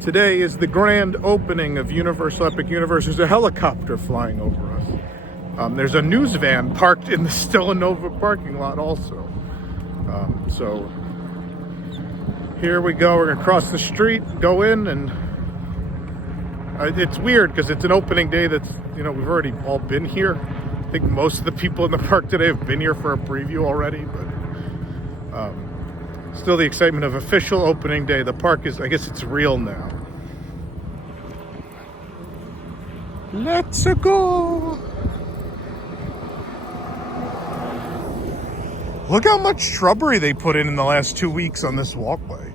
Today is the grand opening of Universal Epic Universe. There's a helicopter flying over us. There's a news van parked in the Stellanova parking lot also. So here we go. We're gonna cross the street, go in, and it's weird because it's an opening day that's, we've already all been here. I think most of the people in the park today have been here for a preview already, but still the excitement of official opening day. The park is, I guess it's real now. Let's go! Look how much shrubbery they put in the last 2 weeks on this walkway.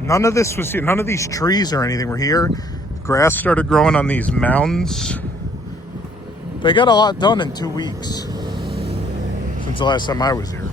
None of this was here. None of these trees or anything were here. Grass started growing on these mounds. They got a lot done in 2 weeks since the last time I was here.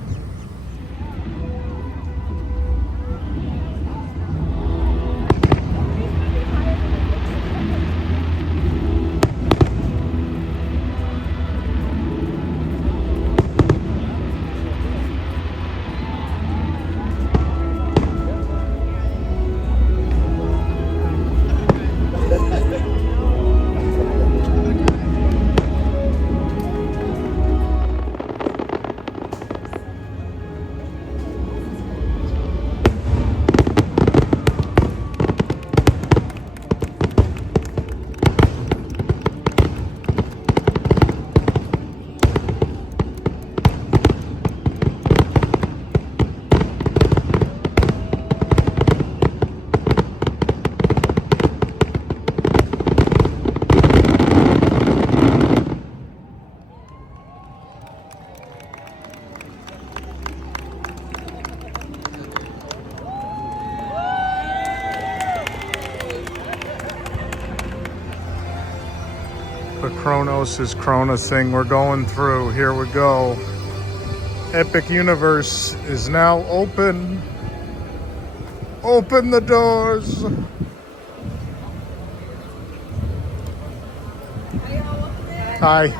The Kronos is Kronosing. We're going through. Here we go. Epic Universe is now open. Open the doors. Hi.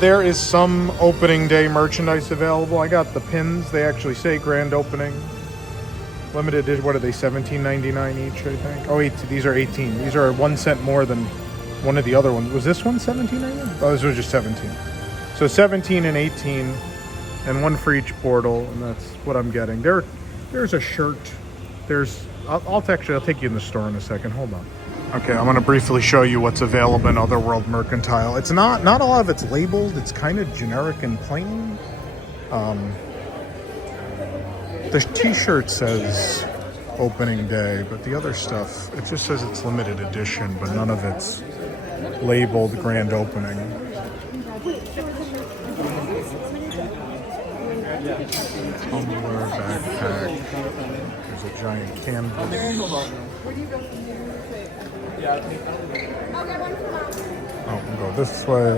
There is some opening day merchandise available. I got the pins. They actually say grand opening. Limited edition, what are they, $17.99 each, I think? Oh, these are 18. These are 1 cent more than one of the other ones. Was this one $17.99? Oh, this was just 17. So 17 and 18, and one for each portal, and that's what I'm getting. There's a shirt. I'll take you in the store in a second. Hold on. Okay, I'm going to briefly show you what's available in Otherworld Mercantile. It's not a lot of it's labeled. It's kind of generic and plain. The t-shirt says opening day, but the other stuff, it just says it's limited edition, but none of it's labeled grand opening. Tumbler, backpack. There's a giant canvas. Oh, we'll go this way.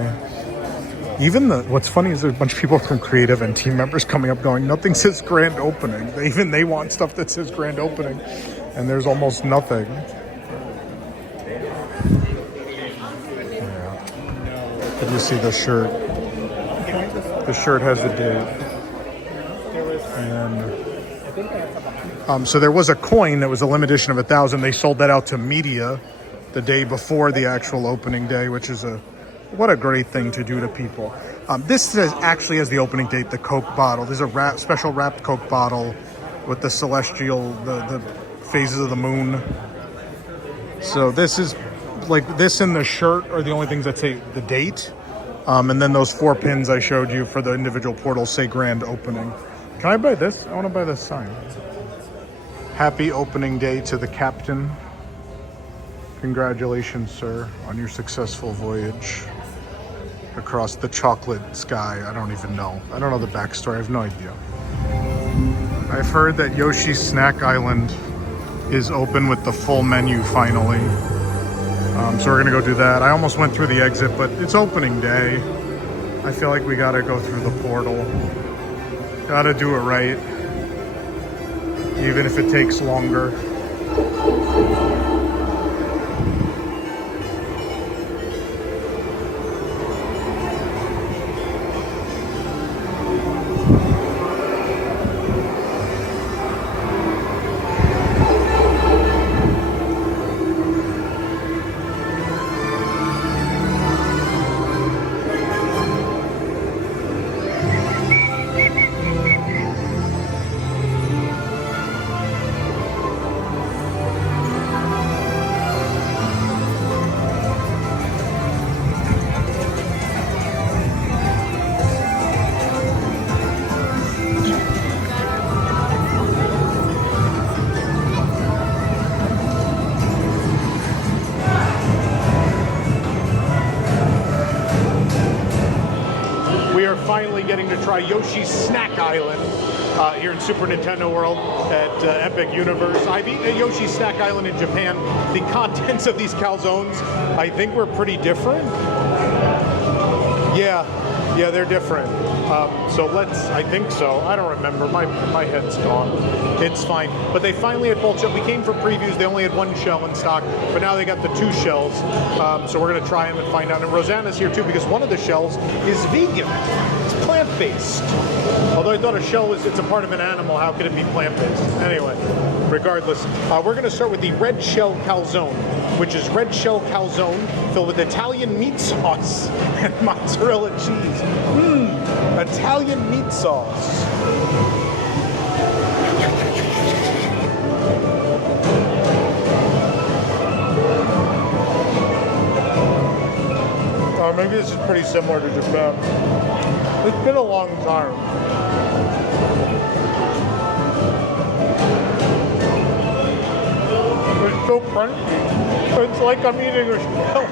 Even what's funny is there's a bunch of people from creative and team members coming up going, nothing says grand opening. They want stuff that says grand opening, and there's almost nothing. Yeah. Did you see the shirt? The shirt has a date. And so there was a coin that was a limited edition of 1,000. They sold that out to media the day before the actual opening day, which is what a great thing to do to people. This actually has the opening date, the Coke bottle. There's a special wrapped Coke bottle with the celestial, the phases of the moon. So this is like this and the shirt are the only things that say the date. And then those 4 pins I showed you for the individual portals say grand opening. Can I buy this? I want to buy this sign. Happy opening day to the captain. Congratulations, sir, on your successful voyage across the chocolate sky. I don't even know. I don't know the backstory. I have no idea. I've heard that Yoshi's Snack Island is open with the full menu finally. So we're gonna go do that. I almost went through the exit, but it's opening day. I feel like we gotta go through the portal. Gotta do it right, even if it takes longer. We are finally getting to try Yoshi's Snack Island here in Super Nintendo World at Epic Universe. I've eaten at Yoshi's Snack Island in Japan. The contents of these calzones, I think, were pretty different. Yeah, they're different. So I think so. I don't remember. My head's gone. It's fine. But they finally had both shells. We came for previews. They only had one shell in stock, but now they got the 2 shells. So we're going to try them and find out. And Rosanna's here too because one of the shells is vegan. It's plant-based. Although I thought a shell it's a part of an animal. How could it be plant-based? Anyway, regardless, we're going to start with the red shell calzone, which is red shell calzone filled with Italian meat sauce and mozzarella cheese. Italian meat sauce. Maybe this is pretty similar to Japan. It's been a long time. It's so crunchy. It's like I'm eating a shell.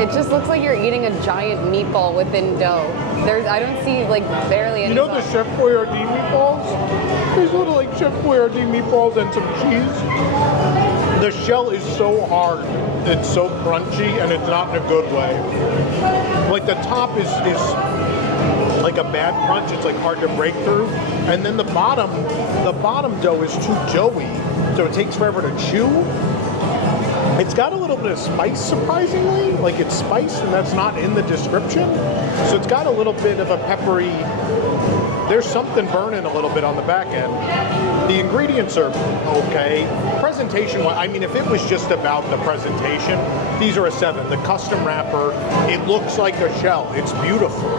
It just looks like you're eating a giant meatball within dough. I don't see like barely any. You know the Chef Boyardee meatballs? These little like Chef Boyardee meatballs and some cheese. The shell is so hard, it's so crunchy, and it's not in a good way. Like the top is like a bad crunch. It's like hard to break through, and then the bottom dough is too doughy, so it takes forever to chew. It's got a little bit of spice, surprisingly. Like it's spiced, and that's not in the description. So it's got a little bit of a peppery, there's something burning a little bit on the back end. The ingredients are okay. Presentation, I mean, if it was just about the presentation, these are a 7. The custom wrapper, it looks like a shell. It's beautiful.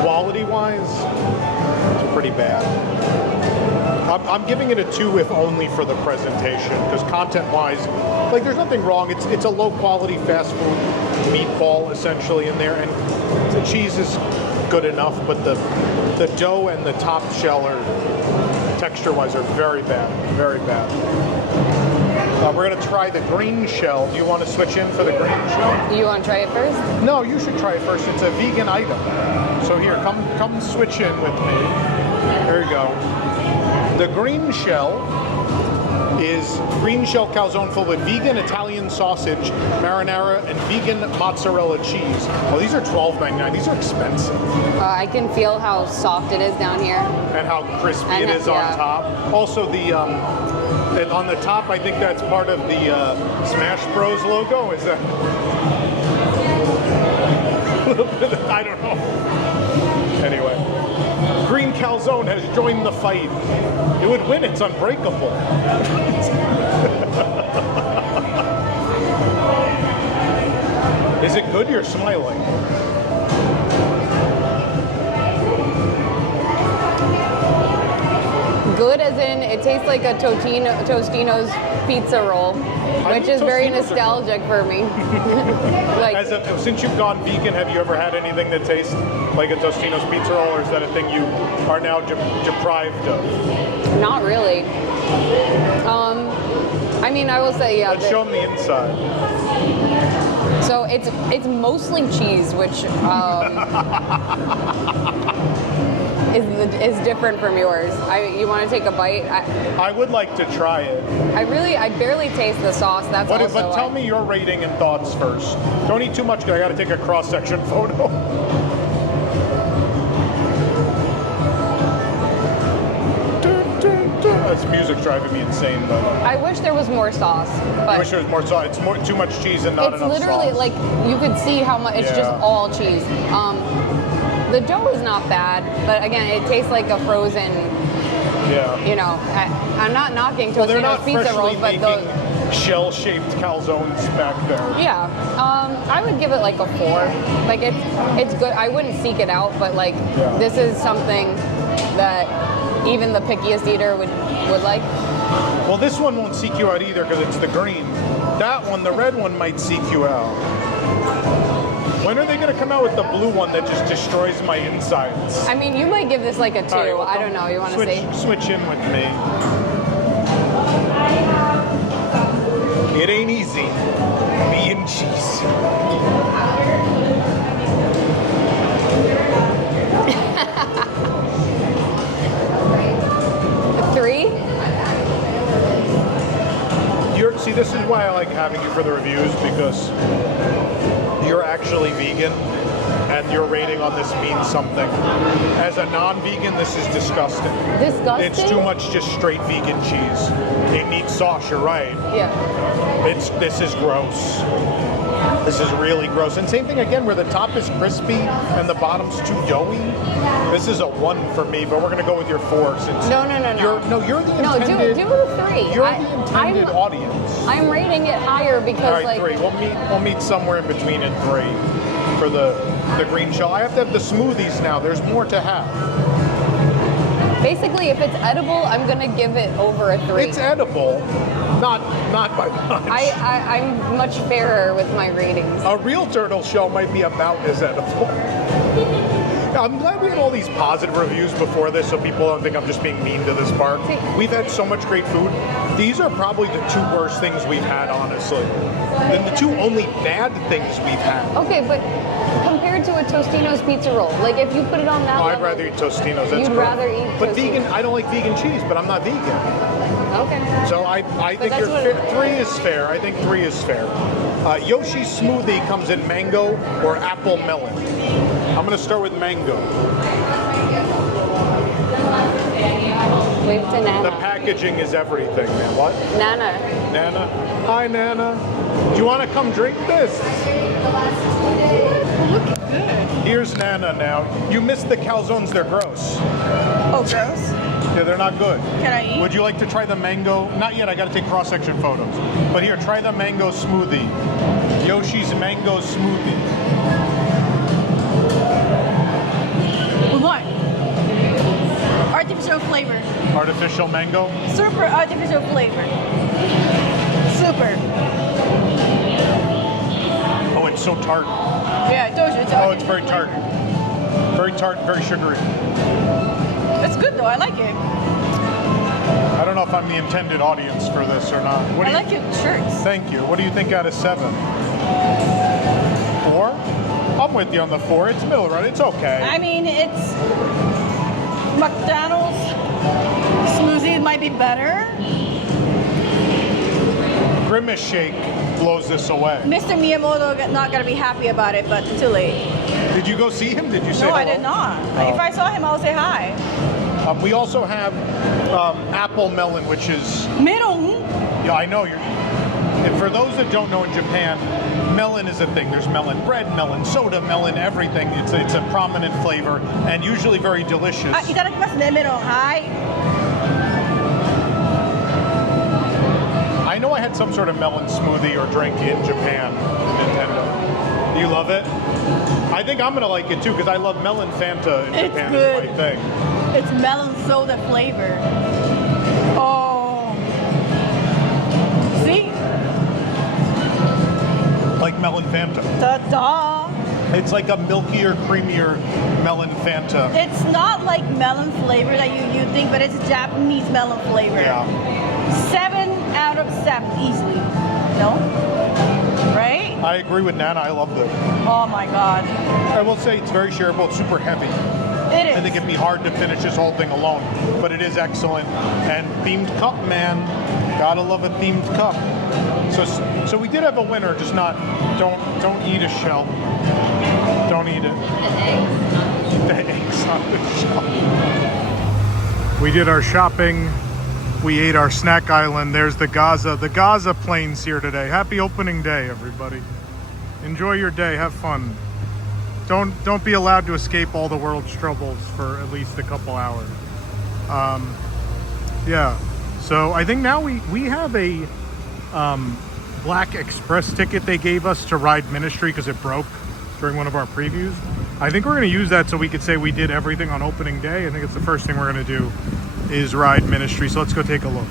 Quality-wise, it's pretty bad. I'm giving it a 2 if only for the presentation, because content-wise, like there's nothing wrong. It's a low-quality fast food meatball essentially in there, and the cheese is good enough, but the dough and the top shell are texture-wise are very bad, very bad. We're gonna try the green shell. Do you want to switch in for the green shell? You want to try it first? No, you should try it first. It's a vegan item. So here, come switch in with me. There you go. The green shell is green shell calzone filled with vegan Italian sausage, marinara, and vegan mozzarella cheese. Oh, these are $12.99. These are expensive. I can feel how soft it is down here. And how crispy it is on top. Also, on the top, I think that's part of the Smash Bros logo. Is that? A little bit of, I don't know. Anyway. Green calzone has joined the fight. It would win. It's unbreakable. Is it good? You're smiling. Good as in it tastes like a Tostino's pizza roll, which is very nostalgic for me. Like, since you've gone vegan, have you ever had anything that tastes like a Tostino's pizza roll, or is that a thing you are now deprived of? Not really. I mean, I will say, yeah. Let's show them the inside. So it's mostly cheese, which is different from yours. You want to take a bite? I would like to try it. I barely taste the sauce. That's But also. tell me your rating and thoughts first. Don't eat too much because I got to take a cross-section photo. This music's driving me insane, but I wish there was more sauce. But I wish there was more sauce. It's too much cheese and not enough sauce. It's literally like you could see how much. It's just all cheese. The dough is not bad, but again, it tastes like a frozen. Yeah. You know, I'm not knocking Tostino's pizza rolls, but those shell-shaped calzones back there. Yeah, I would give it like a 4. Like it's good. I wouldn't seek it out, but like this is something that even the pickiest eater would like. Well, this one won't seek you out either because it's the green. That one, the red one, might seek you out. When are they going to come out with the blue one that just destroys my insides? I mean, you might give this like a 2. Right, well, I don't know. You want to see? Switch in with me. It ain't easy being cheese. See, this is why I like having you for the reviews, because you're actually vegan and your rating on this means something. As a non-vegan, this is disgusting. Disgusting? It's too much just straight vegan cheese. It needs sauce, you're right. Yeah. This is gross. This is really gross. And same thing again, where the top is crispy and the bottom's too doughy. This is a 1 for me, but we're gonna go with your 4 since No. you're the intended. No, do a 3. You're the intended audience. I'm rating it higher because all right, like 3. We'll meet somewhere in between in 3 for the green shell. I have to have the smoothies now. There's more to have. Basically, if it's edible, I'm gonna give it over a 3. It's edible, not by much. I'm much fairer with my ratings. A real turtle shell might be about as edible. I'm glad we had all these positive reviews before this so people don't think I'm just being mean to this park. We've had so much great food. These are probably the 2 worst things we've had, honestly. And the 2 only bad things we've had. Okay, but compared to a Tostino's pizza roll, like if you put it on that level, I'd rather eat Tostino's. You'd rather eat But Tostino's. vegan, I don't like vegan cheese, but I'm not vegan. Okay. So I think your 3 is fair. I think 3 is fair. Yoshi's smoothie comes in mango or apple melon. I'm going to start with mango. Wave to Nana. The packaging is everything, man. What? Nana. Nana. Hi, Nana. Do you want to come drink this? Look good. Here's Nana now. You missed the calzones. They're gross. Oh, gross. Yeah, they're not good. Can I eat? Would you like to try the mango? Not yet, I gotta take cross-section photos. But here, try the mango smoothie. Yoshi's mango smoothie. With what? Artificial flavor. Artificial mango? Super artificial flavor. Super. Oh, it's so tart. Yeah, I told you. It's very tart. Very tart, very sugary. It's good though, I like it. I don't know if I'm the intended audience for this or not. I like your shirts. Thank you. What do you think out of 7? 4? I'm with you on the 4. It's middle run. It's okay. I mean, it's McDonald's smoothie might be better. Grimace Shake blows this away. Mr. Miyamoto not gonna be happy about it, but too late. Did you go see him? Did you say No, hello? I did not. Oh. If I saw him, I'll say hi. We also have apple melon, which is... Melon? Yeah, I know. And for those that don't know, in Japan, melon is a thing. There's melon bread, melon soda, melon everything. It's a prominent flavor and usually very delicious. いただきますね、メロン。はい。 I know I had some sort of melon smoothie or drink in Japan, Nintendo. Do you love it? I think I'm gonna like it too because I love melon Fanta in It's Japan. good. Is my thing. It's melon soda flavor. Oh. See? Like melon Fanta. Ta-da! It's like a milkier, creamier melon Fanta. It's not like melon flavor that you thing, but it's a Japanese melon flavor. Yeah. 7 out of 7 easily. No? Right? I agree with Nana. I love it. Oh my god. I will say it's very shareable. It's super heavy. It is. I think it'd be hard to finish this whole thing alone, but it is excellent. And themed cup, man. Gotta love a themed cup. So we did have a winner, just not, don't eat a shell. Don't eat it. The eggs on the shell. We did our shopping. We ate our snack island. There's the Gaza planes here today. Happy opening day, everybody. Enjoy your day, have fun. Don't be allowed to escape all the world's troubles for at least a couple hours. Yeah, so I think now we have a Black Express ticket they gave us to ride Ministry because it broke during one of our previews. I think we're going to use that so we could say we did everything on opening day. I think it's the first thing we're going to do is ride Ministry. So let's go take a look.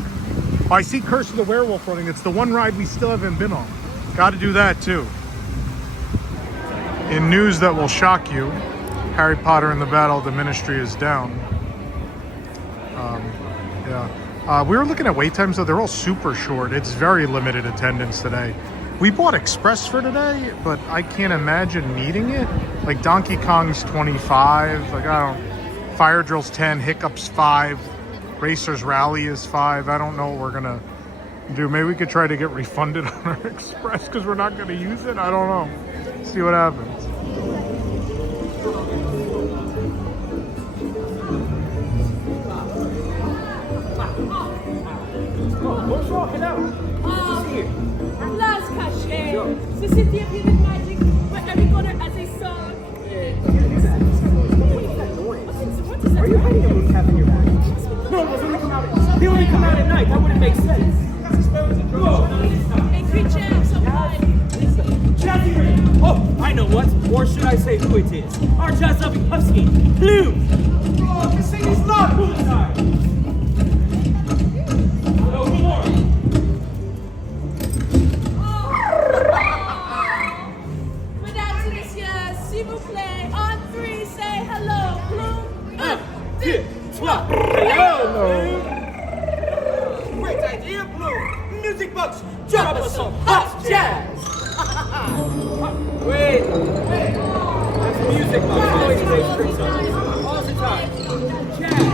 Oh, I see Curse of the Werewolf running. It's the one ride we still haven't been on. Got to do that too. In news that will shock you, Harry Potter and the Battle of the Ministry is down. We were looking at wait times, though. They're all super short. It's very limited attendance today. We bought Express for today, but I can't imagine needing it. Like Donkey Kong's 25. Like, I don't... Fire Drill's 10. Hiccups 5. Racers Rally is 5. I don't know what we're going to do. Maybe we could try to get refunded on our Express because we're not going to use it. I don't know. See what happens. Bonjour, hello. Last cachet. So City of Human Magic, where every corner has a song. What is that? Are you hiding a moon cap in your bag? No, they only come out at night. That wouldn't make sense. A creature of some kind. Oh, I know what. Or should I say who it is? Our jazz-loving husky, Blue. Oh, this thing is not Bullseye. No more. Mesdames et messieurs, s'il vous plaît, on 3, say hello, Blue. 1, 2, 3. Hello, Blue. Great idea, Blue. Music box, drop us some hot jazz. Wait. That's music box. Always plays free songs. All the time. Jazz.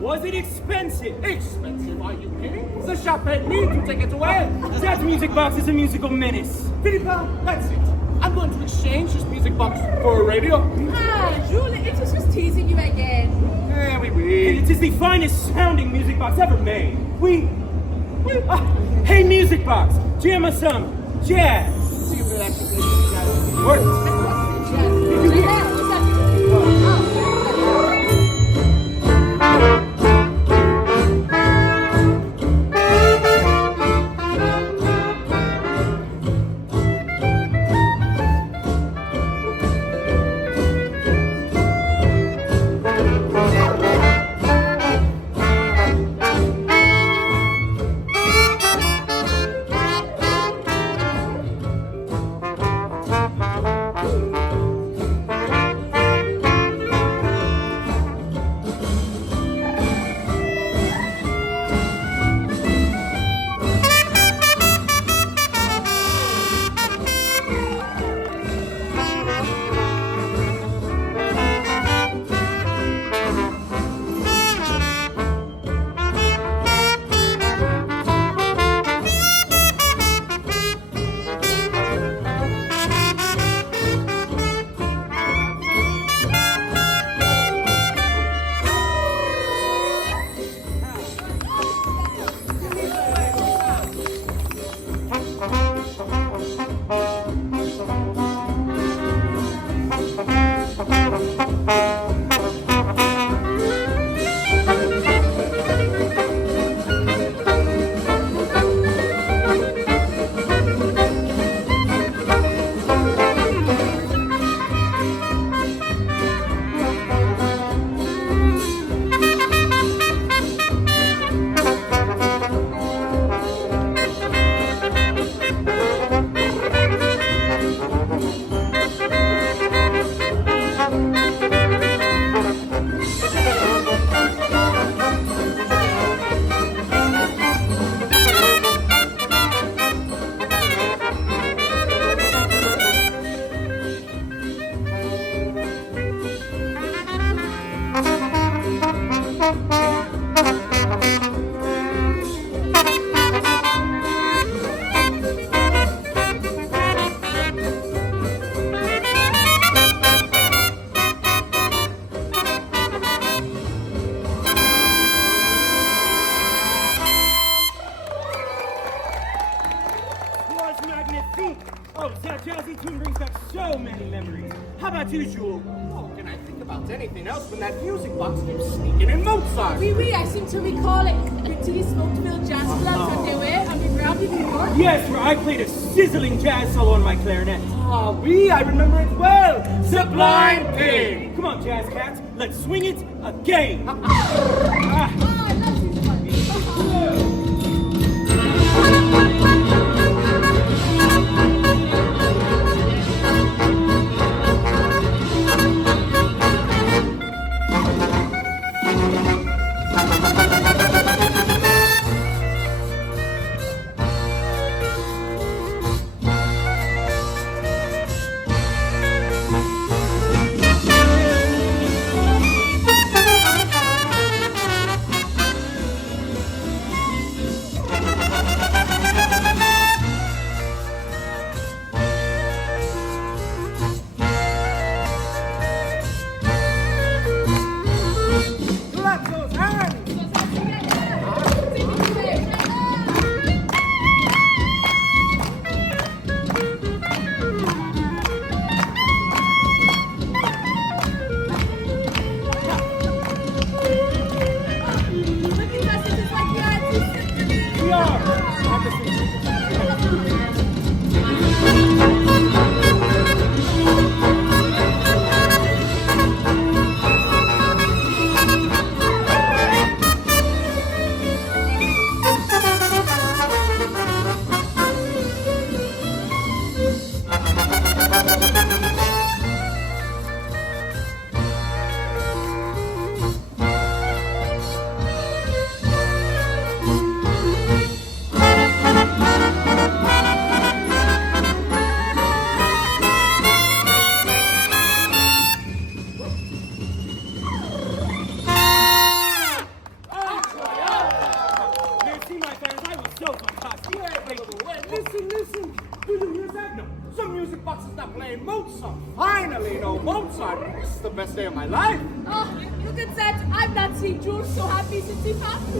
Was it expensive? Expensive, are you kidding? The shop had me to take it away. That music box is a musical menace. Philippa, that's it. I'm going to exchange this music box for a radio. Ah, Julie, it was just teasing you again. It is the finest sounding music box ever made. Hey, music box, jam us some jazz. See if it actually works. Was magnifique. Oh, that jazzy tune brings back so many memories. How about you, Jewel? Oh, can I think about anything else when that music box keeps sneaking in Mozart? Oui, I seem to recall it. Petit smoke-filled jazz clubs on their way underground in New York. Yes, where I played a sizzling jazz solo on my clarinet. Ah, oui, I remember it well. Sublime Pig. Come on, jazz cats, let's swing it again. Oh, I love these ones. Clap those hands. Look at us, this is like the Art Symphony. We are. Merci, my fans. I was so fantastic. Listen. Do you hear that? No. Some music box is not playing Mozart. Finally, no Mozart. This is the best day of my life. Oh, look at that. I've not seen Jules so happy since he passed.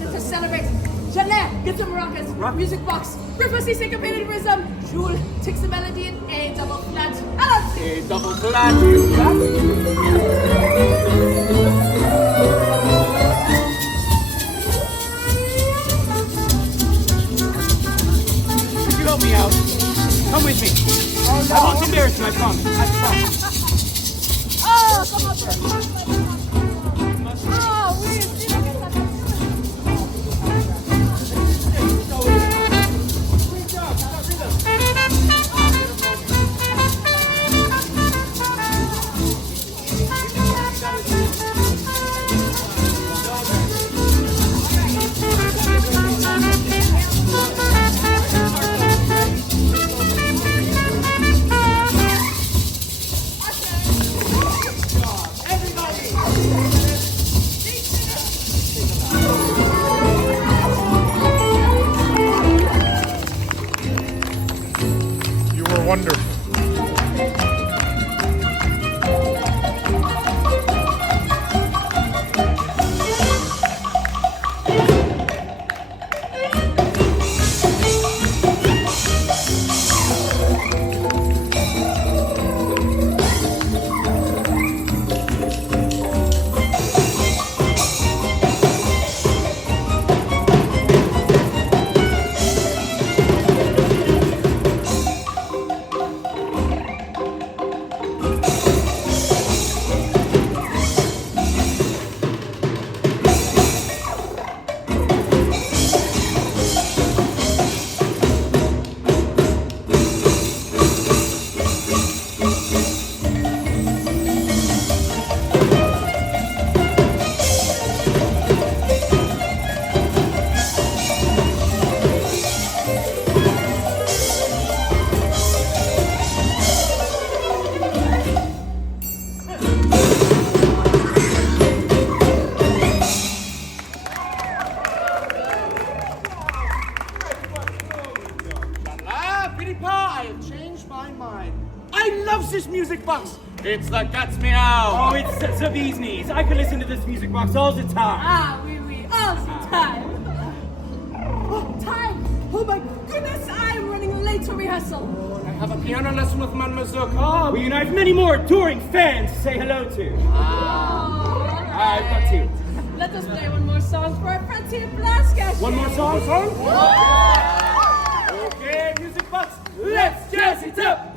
To celebrate, Jeanette gets the maracas, music box, purposely syncopated rhythm. Jules takes the melody in A double flat. A double flat, you got. Could you help me out? Come with me. I won't embarrass you, I promise. I promise. Oh, come on, oh, weird. It's the Guts Meow. Oh, it's the bee's knees. I could listen to this music box all the time. Ah, oui, all the time. Oh, time. Oh my goodness, I'm running late to rehearsal. I have a piano lesson with Mademoiselle Cobb. We unite many more adoring fans to say hello to. I've got to. Let us play one more song for our friends here at Blastcash. One more song? Okay, music box, let's jazz it up.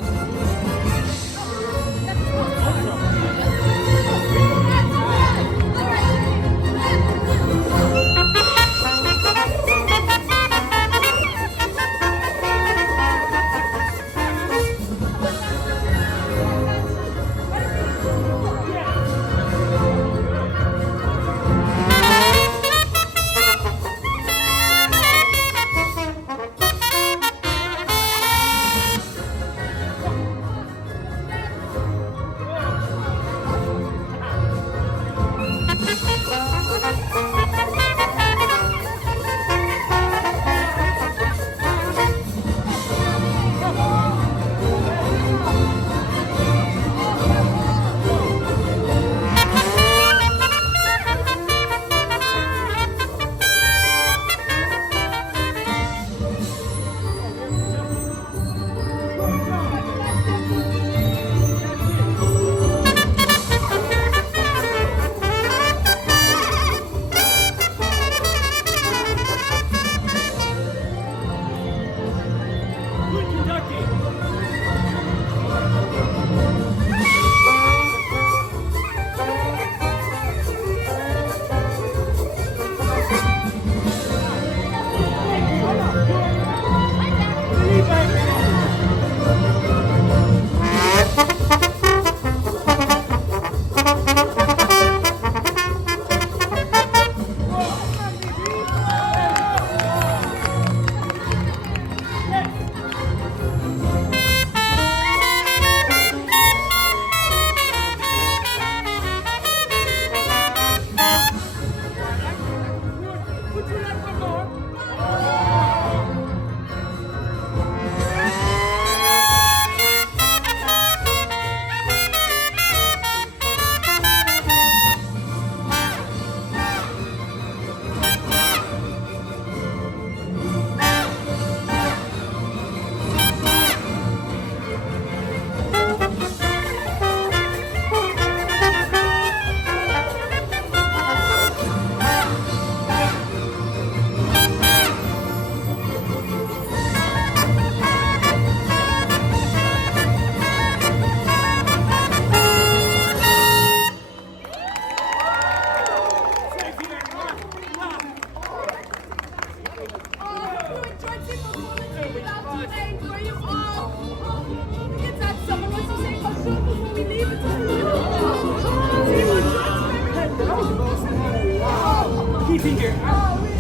Keep in here.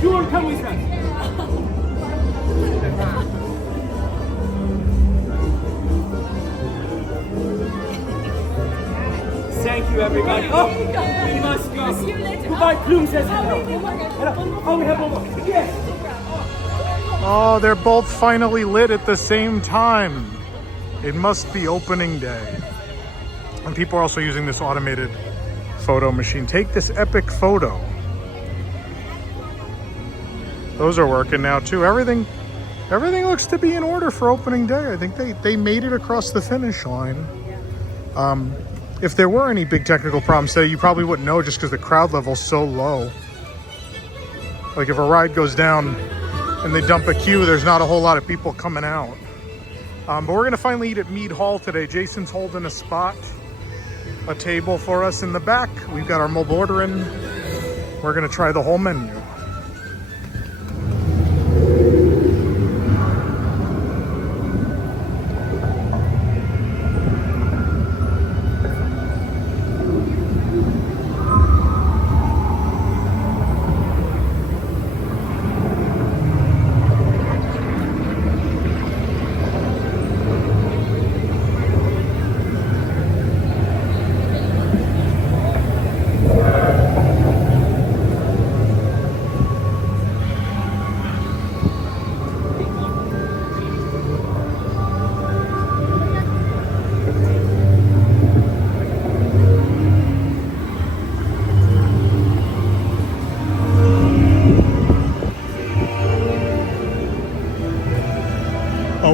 You want to come with us? Thank you, everybody. Oh, we must go. Goodbye, Bloom says hello. Oh, we have one more. Yes. Oh, they're both finally lit at the same time. It must be opening day. And people are also using this automated photo machine. Take this epic photo. Those are working now too. Everything looks to be in order for opening day. I think they made it across the finish line. If there were any big technical problems today, you probably wouldn't know just because the crowd level's so low. Like if a ride goes down and they dump a queue, there's not a whole lot of people coming out. But we're gonna finally eat at Mead Hall today. Jason's holding a table for us in the back. We've got our mobile order in. We're gonna try the whole menu.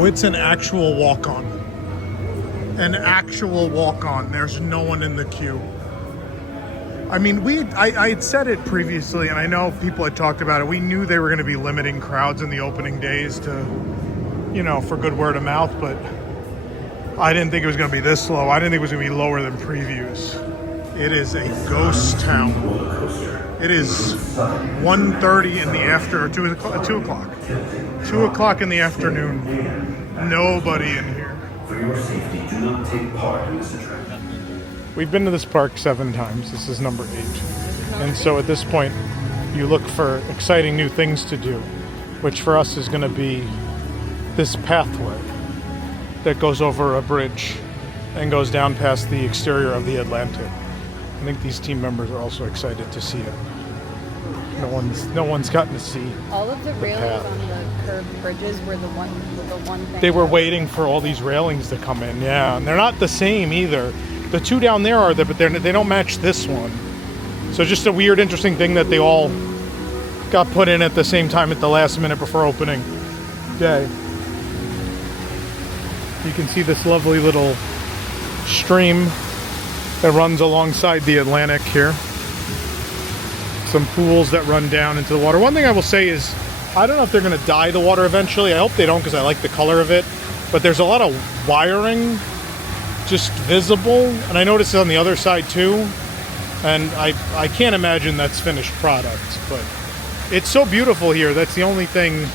it's an actual walk-on. An actual walk-on. There's no one in the queue. I mean, I had said it previously, and I know people had talked about it. We knew they were going to be limiting crowds in the opening days to, you know, for good word of mouth, but I didn't think it was going to be this low. I didn't think it was going to be lower than previews. It is a ghost town. It is 1:30 in the after, 2 o'clock. 2 o'clock in the afternoon. Nobody in here. For your safety, do not take part in this attraction. We've been to this park 7 times. This is number 8. And so at this point, you look for exciting new things to do, which for us is going to be this pathway that goes over a bridge and goes down past the exterior of the Atlantic. I think these team members are also excited to see it. No one's gotten to see. All of the railings path. on the curved bridges were the one thing. They were waiting for all these railings to come in, yeah. And they're not the same either. The 2 down there are there, but they don't match this one. So just a weird, interesting thing that they all got put in at the same time at the last minute before opening day. You can see this lovely little stream that runs alongside the Atlantic here. Some pools that run down into the water. One thing I will say is, I don't know if they're going to dye the water eventually. I hope they don't, because I like the color of it. But there's a lot of wiring just visible, and I noticed it on the other side too. And I can't imagine that's finished product, but it's so beautiful here. That's the only thing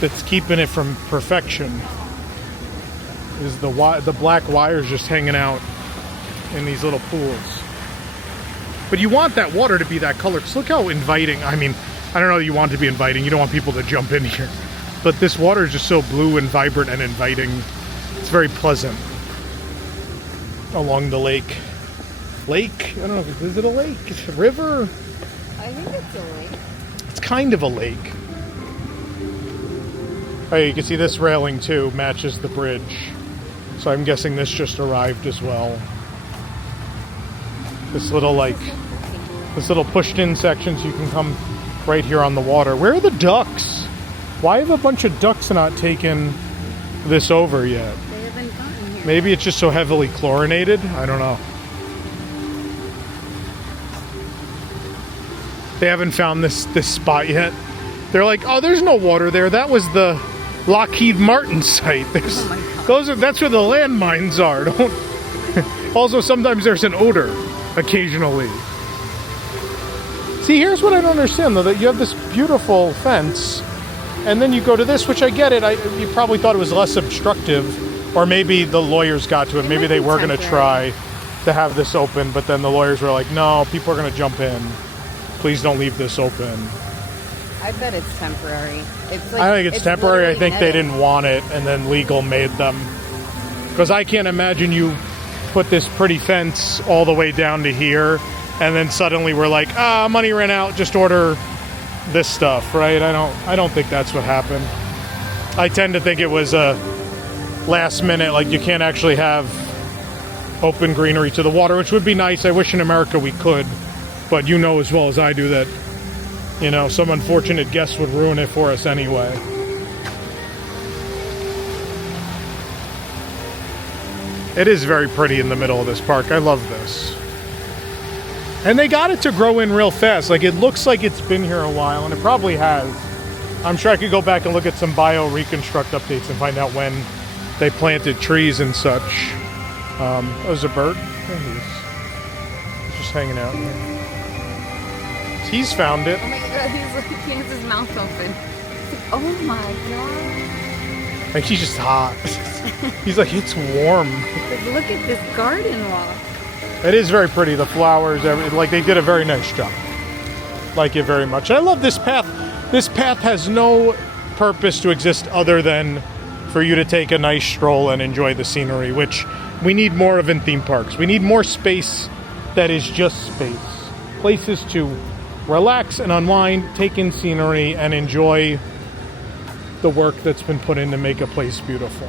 that's keeping it from perfection, is the black wires just hanging out in these little pools. But you want that water to be that color, because look how inviting. I mean, I don't know, you want it to be inviting. You don't want people to jump in here. But this water is just so blue and vibrant and inviting. It's very pleasant along the lake. Lake? I don't know, is it a lake? It's a river? I think it's a lake. It's kind of a lake. Oh, you can see this railing too matches the bridge. So I'm guessing this just arrived as well. This little pushed in section so you can come right here on the water. Where are the ducks? Why have a bunch of ducks not taken this over yet? They haven't gotten here. Maybe it's just so heavily chlorinated? I don't know. They haven't found this spot yet. They're like, oh, there's no water there. That was the Lockheed Martin site. That's where the landmines are. Also, sometimes there's an odor occasionally. See, here's what I don't understand though, that you have this beautiful fence, and then you go to this, which I get it. You probably thought it was less obstructive, or maybe the lawyers got to it. Maybe they were going to try to have this open, but then the lawyers were like, no, people are going to jump in. Please don't leave this open. I bet it's temporary. It's like, I think it's temporary. I think they netted. didn't want it, and then legal made them. Because I can't imagine you put this pretty fence all the way down to here, and then suddenly we're like, money ran out, just order this stuff, right? I don't think that's what happened. I tend to think it was a last minute, like you can't actually have open greenery to the water, which would be nice. I wish in America we could, but you know as well as I do that, you know, some unfortunate guests would ruin it for us anyway. It is very pretty in the middle of this park. I love this. And they got it to grow in real fast. Like, it looks like it's been here a while, and it probably has. I'm sure I could go back and look at some bio-reconstruct updates and find out when they planted trees and such. Oh, there's a bird. There he is. He's just hanging out here. He's found it. Oh my god, he has his mouth open. Oh my god. Like, he's just hot. He's like, it's warm. Like, look at this garden wall. It is very pretty. The flowers, like, they did a very nice job. Like it very much. And I love this path. This path has no purpose to exist other than for you to take a nice stroll and enjoy the scenery, which we need more of in theme parks. We need more space that is just space. Places to relax and unwind, take in scenery, and enjoy the work that's been put in to make a place beautiful.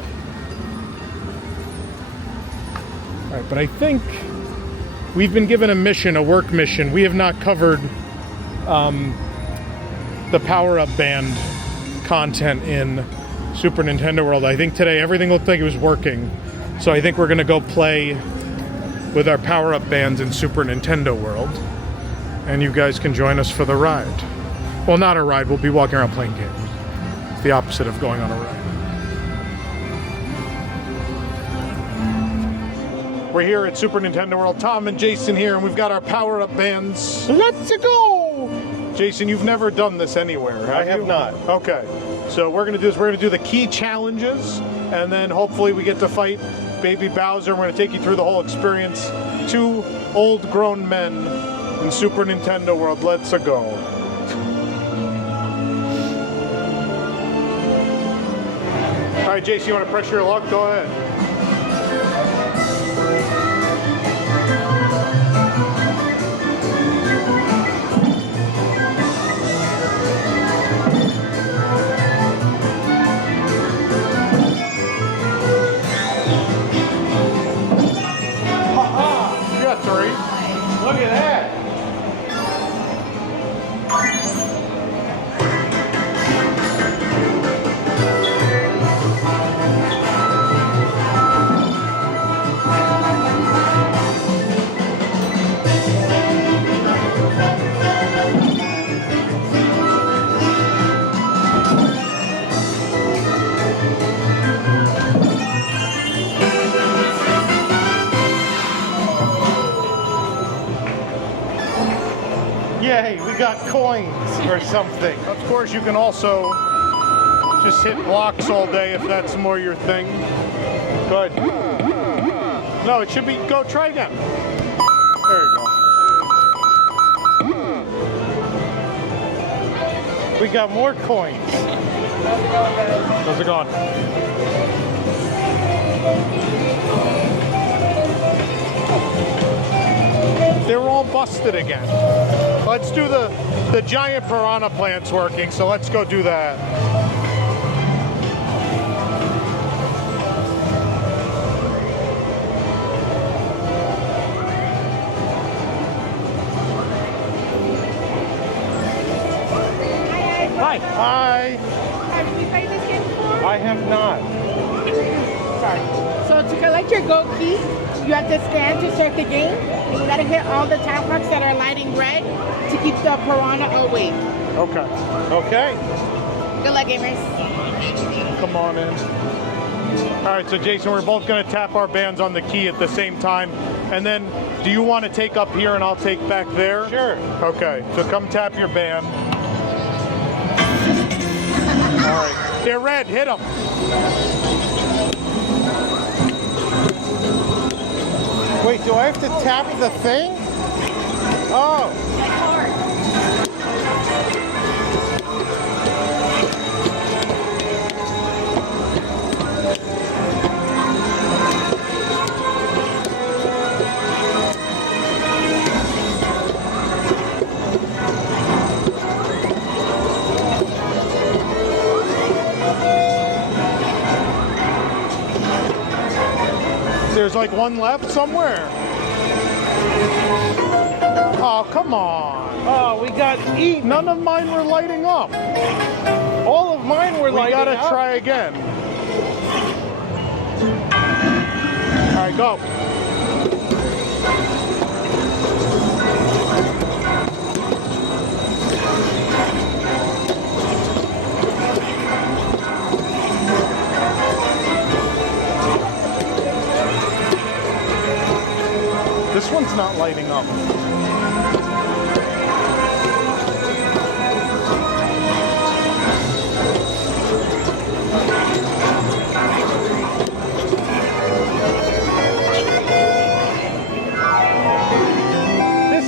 All right, but I think we've been given a mission, a work mission. We have not covered the power-up band content in Super Nintendo World. I think today everything looked like it was working. So I think we're gonna go play with our power-up bands in Super Nintendo World. And you guys can join us for the ride. Well, not a ride, we'll be walking around playing games. It's the opposite of going on a ride. We're here at Super Nintendo World. Tom and Jason here, and we've got our power-up bands. Let's go! Jason, you've never done this anywhere, have you? I have not. Okay. So we're gonna do the key challenges, and then hopefully we get to fight Baby Bowser. We're gonna take you through the whole experience. 2 old grown men in Super Nintendo World. Let's go. All right, Jason, you want to press your luck? Go ahead. You got 3. Look at that. Yay, we got coins or something. Of course, you can also just hit blocks all day if that's more your thing. Good. No, it should be, go try again. There you go. We got more coins. Those are gone. They were all busted again. Let's do the giant piranha plant's working, so let's go do that. Hi. Hi. Have you played this game before? I have not. Sorry. So to collect your gold key, you have to scan to start the game. And you gotta hit all the time clocks that are lighting red to keep the piranha awake. Okay. Okay. Good luck, gamers. Come on in. All right, so Jason, we're both going to tap our bands on the key at the same time. And then, do you want to take up here and I'll take back there? Sure. Okay, so come tap your band. All right. They're red, hit them. Wait, do I have to tap the thing? Oh. There's like one left somewhere. Oh, come on. Oh, we got eaten. None of mine were lighting up. All of mine were lighting up. We gotta try again. All right, go. This one's not lighting up.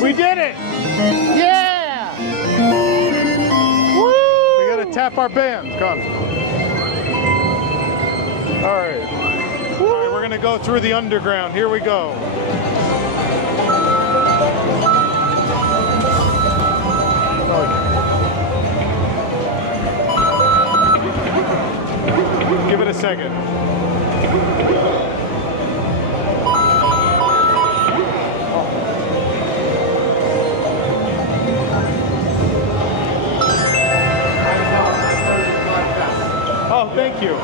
We did it! Yeah! Woo! We gotta tap our bands. Come on. All right. All right, we're gonna go through the underground. Here we go. Give it a second. Oh, thank you.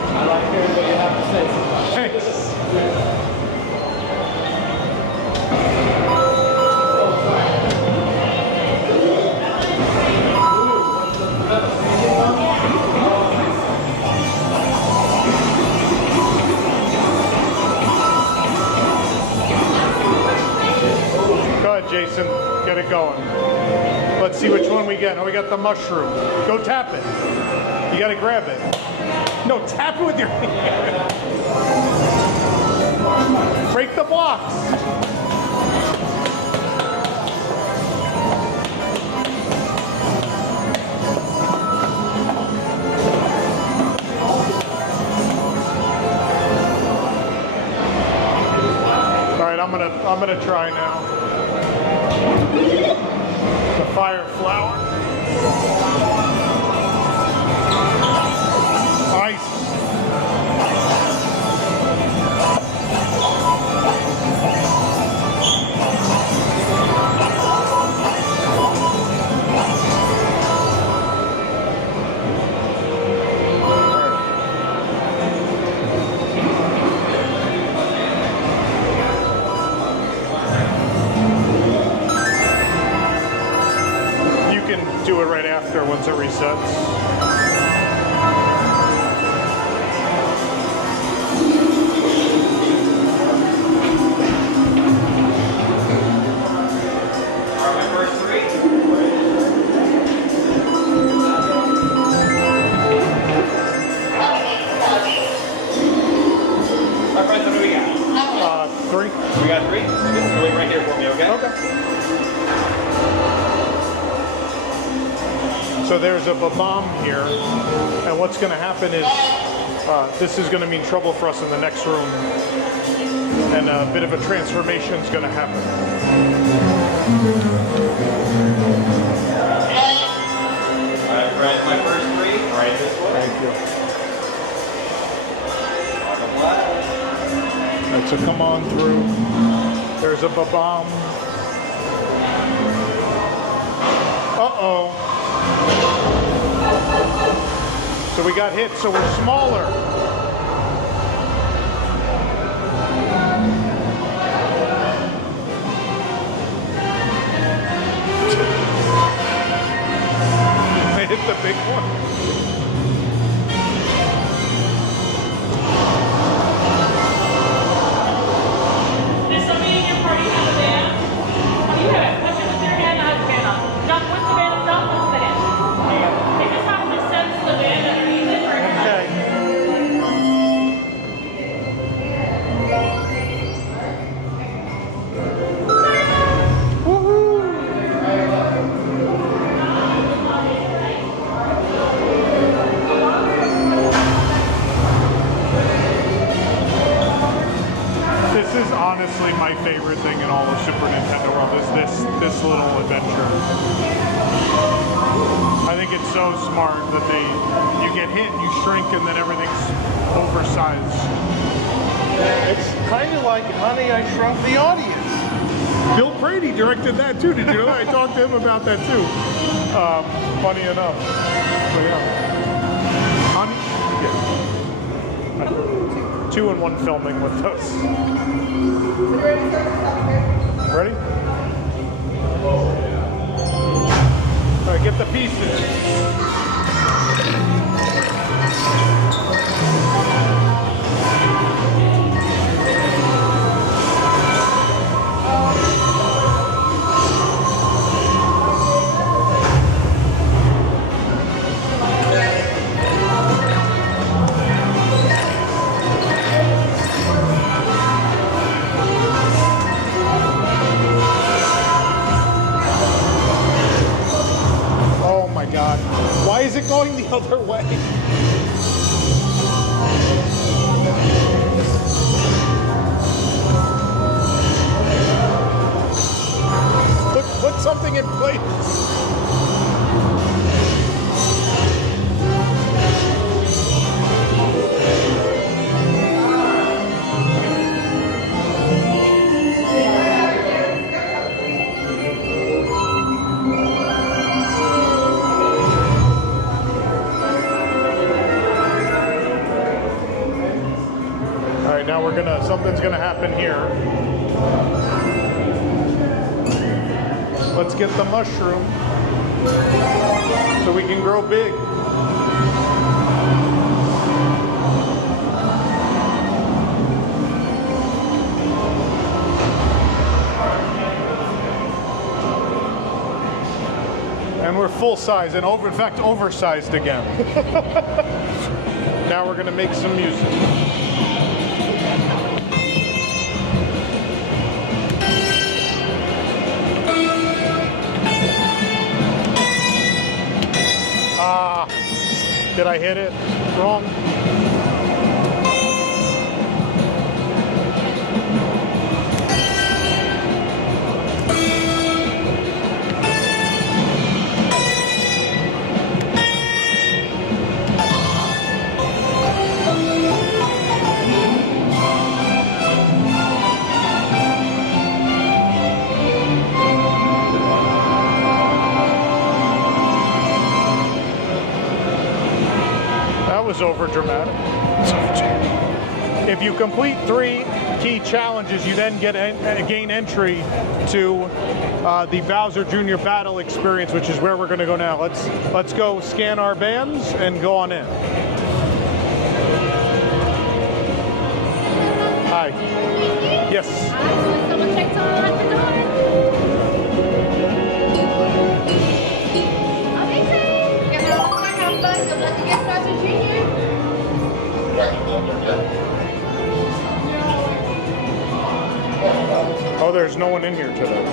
Jason, get it going. Let's see which one we get. Oh, we got the mushroom. Go tap it. You gotta grab it. No, tap it with your hand. Break the blocks. All right, I'm gonna try now. The fire flower. Ice. Do it right after once it resets. My first three. My friends, what do we got? Three. We got three? Okay, wait right here for me, okay? Okay. So there's a bomb here, and what's going to happen is this is going to mean trouble for us in the next room, and a bit of a transformation is going to happen. All right, friends, my first three. Right this way. Thank you. Black. So come on through. There's a bomb. Uh-oh. So we got hit, so we're smaller. They hit the big one. Does somebody in your party have a band? You have it. Push it with your hand, not his band on. John, what's the band itself? What's the band? It just has to sense the band underneath it. Okay. This is honestly my favorite thing in all of Super Nintendo World, is this little adventure. I think it's so smart that you get hit, you shrink, and then everything's oversized. It's kind of like Honey, I Shrunk the Audience. Bill Brady directed that too, did you know? I talked to him about that too. Funny enough. But yeah. Honey? Yeah. 2-in-1 filming with us. Ready? All right, get the pieces. Oh my God. Why is it going the other way? Put something in place. All right, now something's gonna happen here. Let's get the mushroom so we can grow big. And we're full size and in fact, oversized again. Now we're gonna make some music. Did I hit it wrong? Was over dramatic. If you complete 3 key challenges, you then gain entry to the Bowser Jr. Battle Experience, which is where we're going to go now. Let's go scan our bands and go on in. Hi. Yes. Someone checked on the door. Amazing. You're gonna all have fun. Good luck against Bowser Jr. Oh, there's no one in here today.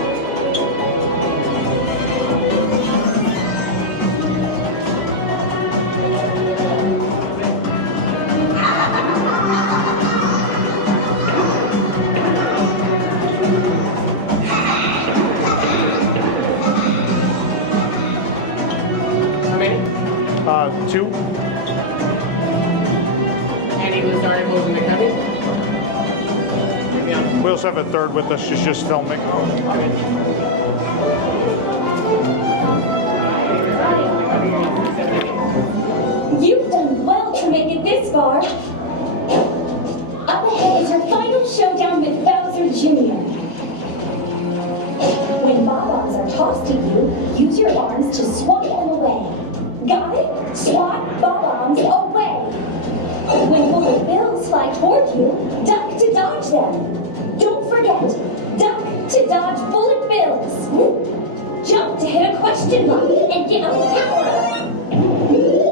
How many? 2. Any of those articles in the cubby? We also have a third with us. She's just filming. You've done well to make it this far. Up ahead is your final showdown with Bowser Jr. When bob-ombs are tossed at you, use your arms to swat them away. Got it? Swat bob-ombs away. When bullet bills fly toward you, duck to dodge them. Don't forget, duck to dodge bullet bills. Jump to hit a question mark and get a power-up.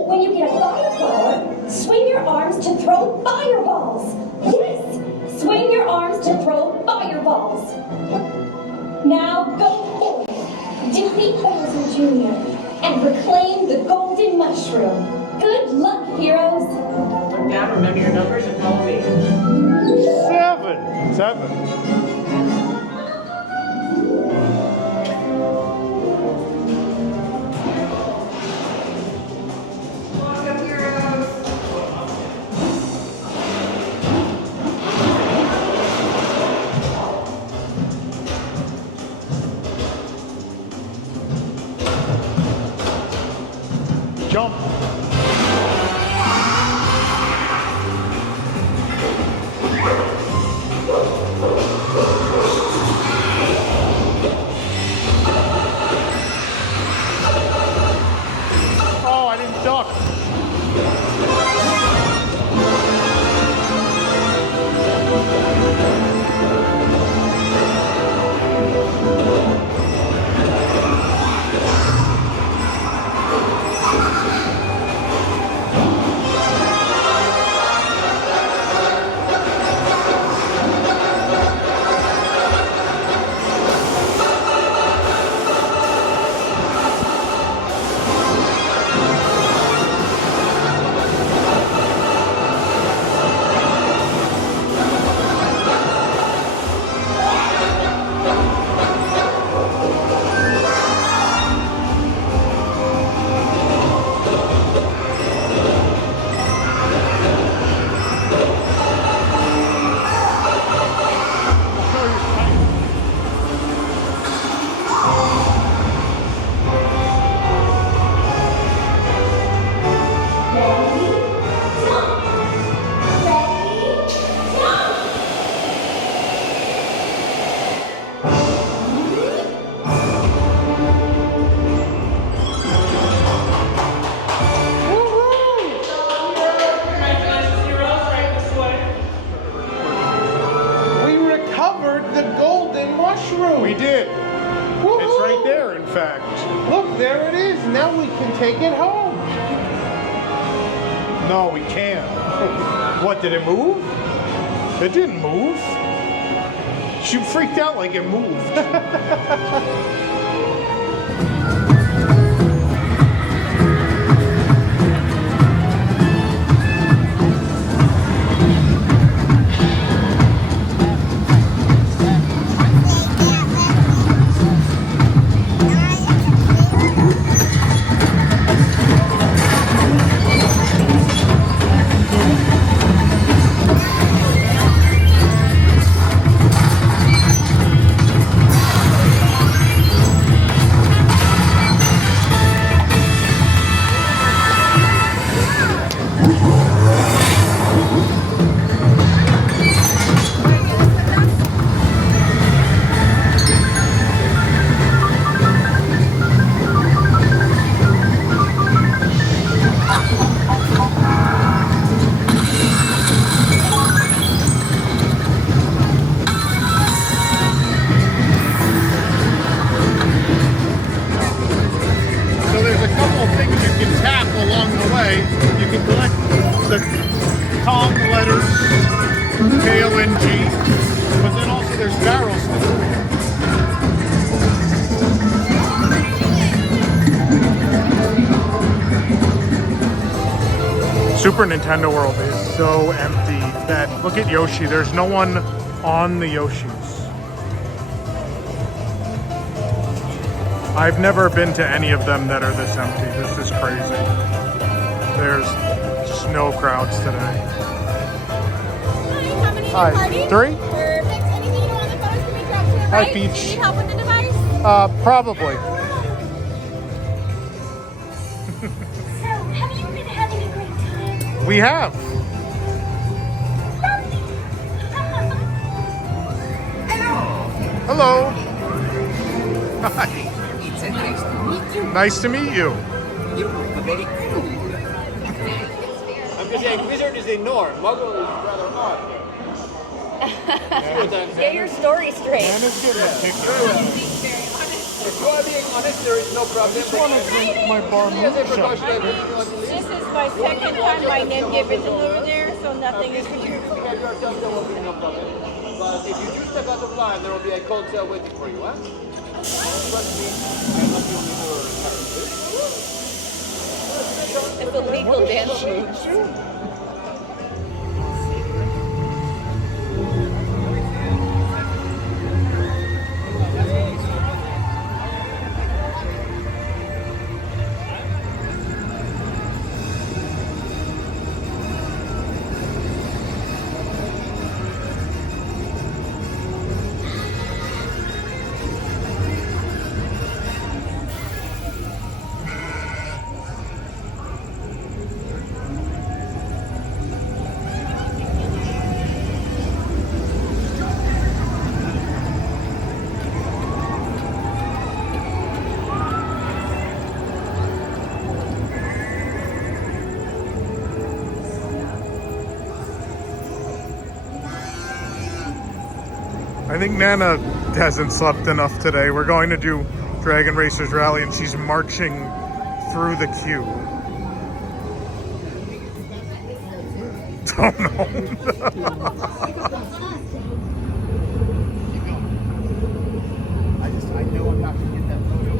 When you get a fire flower, swing your arms to throw fireballs. Yes, swing your arms to throw fireballs. Now go forth, defeat Bowser Jr., and reclaim the golden mushroom. Good luck, heroes. Look down, remember your numbers, and follow me. 7. Jump. Oh, I didn't duck. there it is. Now we can take it home. No, we can't. What, did it move? It didn't move. She freaked out like it moved. Super Nintendo World is so empty that, look at Yoshi, there's no one on the Yoshis. I've never been to any of them that are this empty. This is crazy. There's just no crowds today. Hi, 3? Perfect. Anything you want on the photos can be dropped to the Hi, right. Peach. Need help with the device? Probably. So, have you been having a great time? We have. Hello. Hi. It's nice to meet you. Nice to meet you. You are very cool. I'm just saying, wizard is the norm. Muggle is rather odd. Get your story straight. Man is good at If you are being honest, there is no problem. I just want to drink my bar As a moonshine. precaution, This is my second time my name given over there, so nothing is confused. there will be no problem. But if you choose to cut of line, there will be a cold cell waiting for you, huh? Trust me, I'm not the only one. It's a legal dance move. I think Nana hasn't slept enough today. We're going to do Dragon Racers Rally and she's marching through the queue. Don't know. I know I'm not going to get that photo.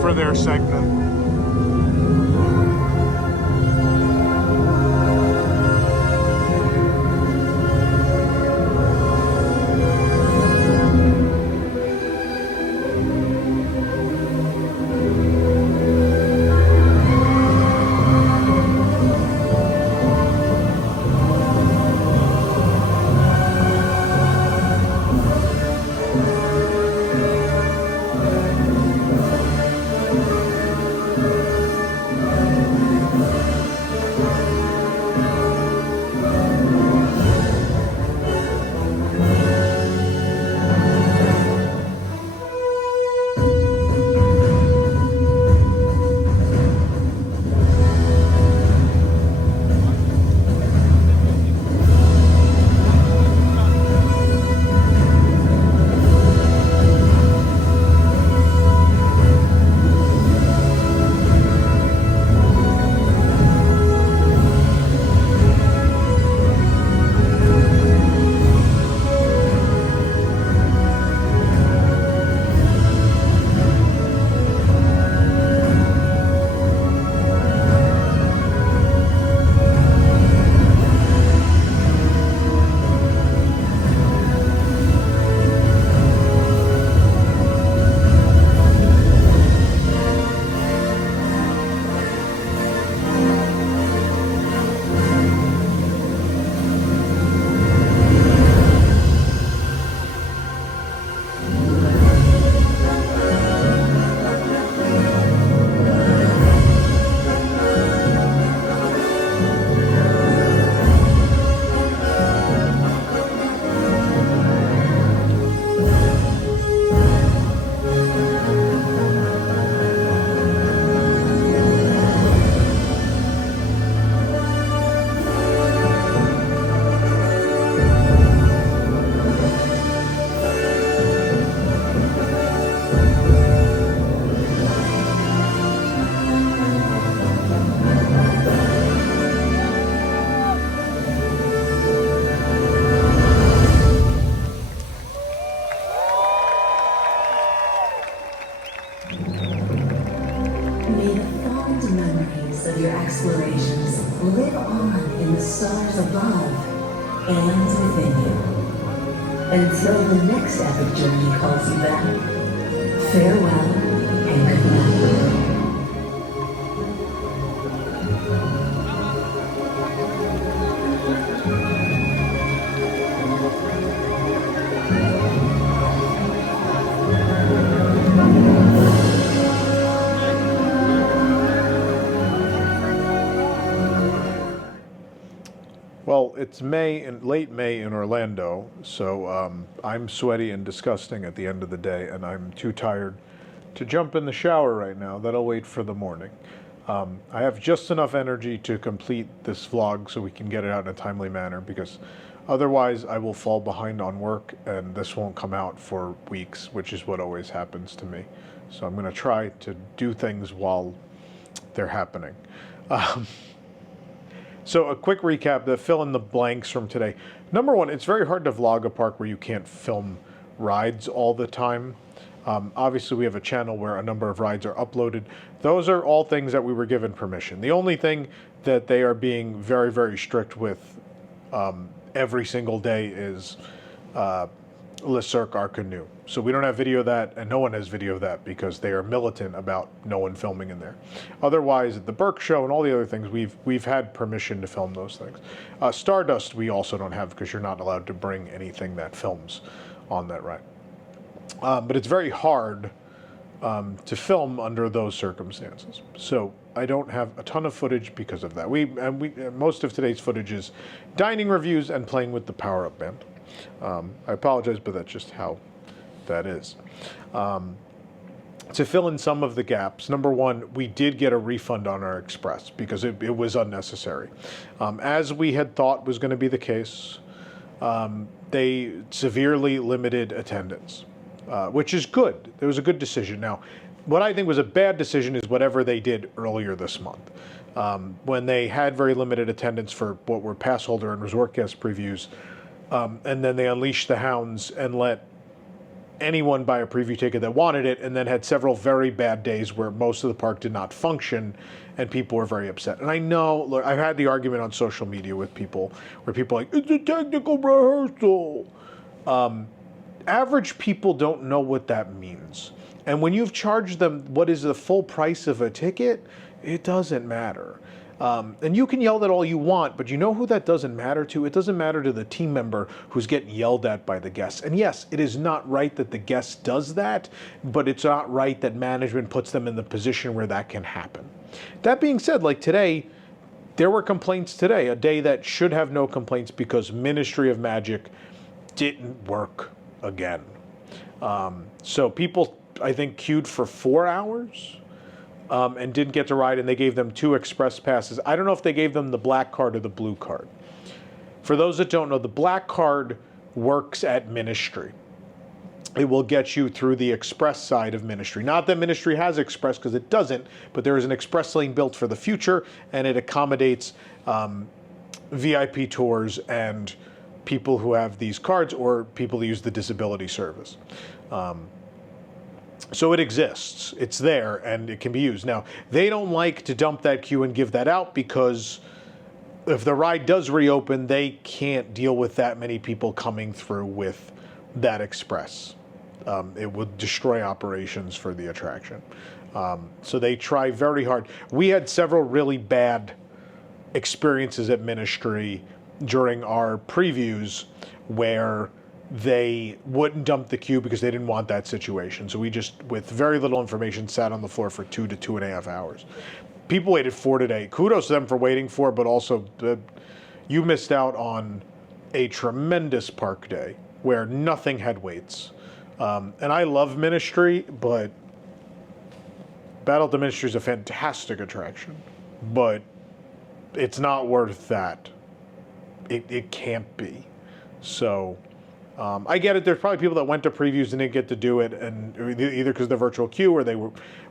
For their segment. May the fond memories of your explorations live on in the stars above and within you. Until the next epic journey calls you back, farewell and good night. Well, it's late May in Orlando, so I'm sweaty and disgusting at the end of the day, and I'm too tired to jump in the shower right now. That'll wait for the morning. I have just enough energy to complete this vlog so we can get it out in a timely manner, because Otherwise, I will fall behind on work, and this won't come out for weeks, which is what always happens to me. So I'm going to try to do things while they're happening. So a quick recap, to fill in the blanks from today. Number one, it's very hard to vlog a park where you can't film rides all the time. Obviously, we have a channel where a number of rides are uploaded. Those are all things that we were given permission. The only thing that they are being very, very strict with every single day is Le Cirque Our Canoe. So we don't have video of that, and no one has video of that because they are militant about no one filming in there. Otherwise, at the Burke Show and all the other things, we've had permission to film those things. Stardust we also don't have because you're not allowed to bring anything that films on that ride. But it's very hard to film under those circumstances. So I don't have a ton of footage because of that. Most of today's footage is dining reviews and playing with the power-up band. I apologize, but that's just how that is. To fill in some of the gaps, number one, we did get a refund on our Express because it was unnecessary. As we had thought was going to be the case, they severely limited attendance, which is good. It was a good decision. Now, what I think was a bad decision is whatever they did earlier this month. When they had very limited attendance for what were pass holder and resort guest previews, and then they unleashed the hounds and let anyone buy a preview ticket that wanted it, and then had several very bad days where most of the park did not function and people were very upset. And I know, look, I've had the argument on social media with people where people are like, it's a technical rehearsal. Average people don't know what that means. And when you've charged them what is the full price of a ticket, it doesn't matter. And you can yell that all you want, but you know who that doesn't matter to? It doesn't matter to the team member who's getting yelled at by the guests. And yes, it is not right that the guest does that, but it's not right that management puts them in the position where that can happen. That being said, like today, there were complaints today, a day that should have no complaints because Ministry of Magic didn't work again. So people, I think, queued for 4 hours. And didn't get to ride, and they gave them 2 express passes. I don't know if they gave them the black card or the blue card. For those that don't know, the black card works at Ministry. It will get you through the express side of Ministry. Not that Ministry has express, because it doesn't, but there is an express lane built for the future, and it accommodates VIP tours and people who have these cards or people who use the disability service. So it exists, it's there, and it can be used. Now, they don't like to dump that queue and give that out because if the ride does reopen, they can't deal with that many people coming through with that express. It would destroy operations for the attraction. So they try very hard. We had several really bad experiences at Ministry during our previews where they wouldn't dump the queue because they didn't want that situation. So we just, with very little information, sat on the floor for 2 to 2.5 hours. People waited 4 today. Kudos to them for waiting for, but also you missed out on a tremendous park day where nothing had waits. And I love Ministry, but Battle at the Ministry is a fantastic attraction, but it's not worth that. It can't be. So I get it. There's probably people that went to previews and didn't get to do it, and either because of the virtual queue or they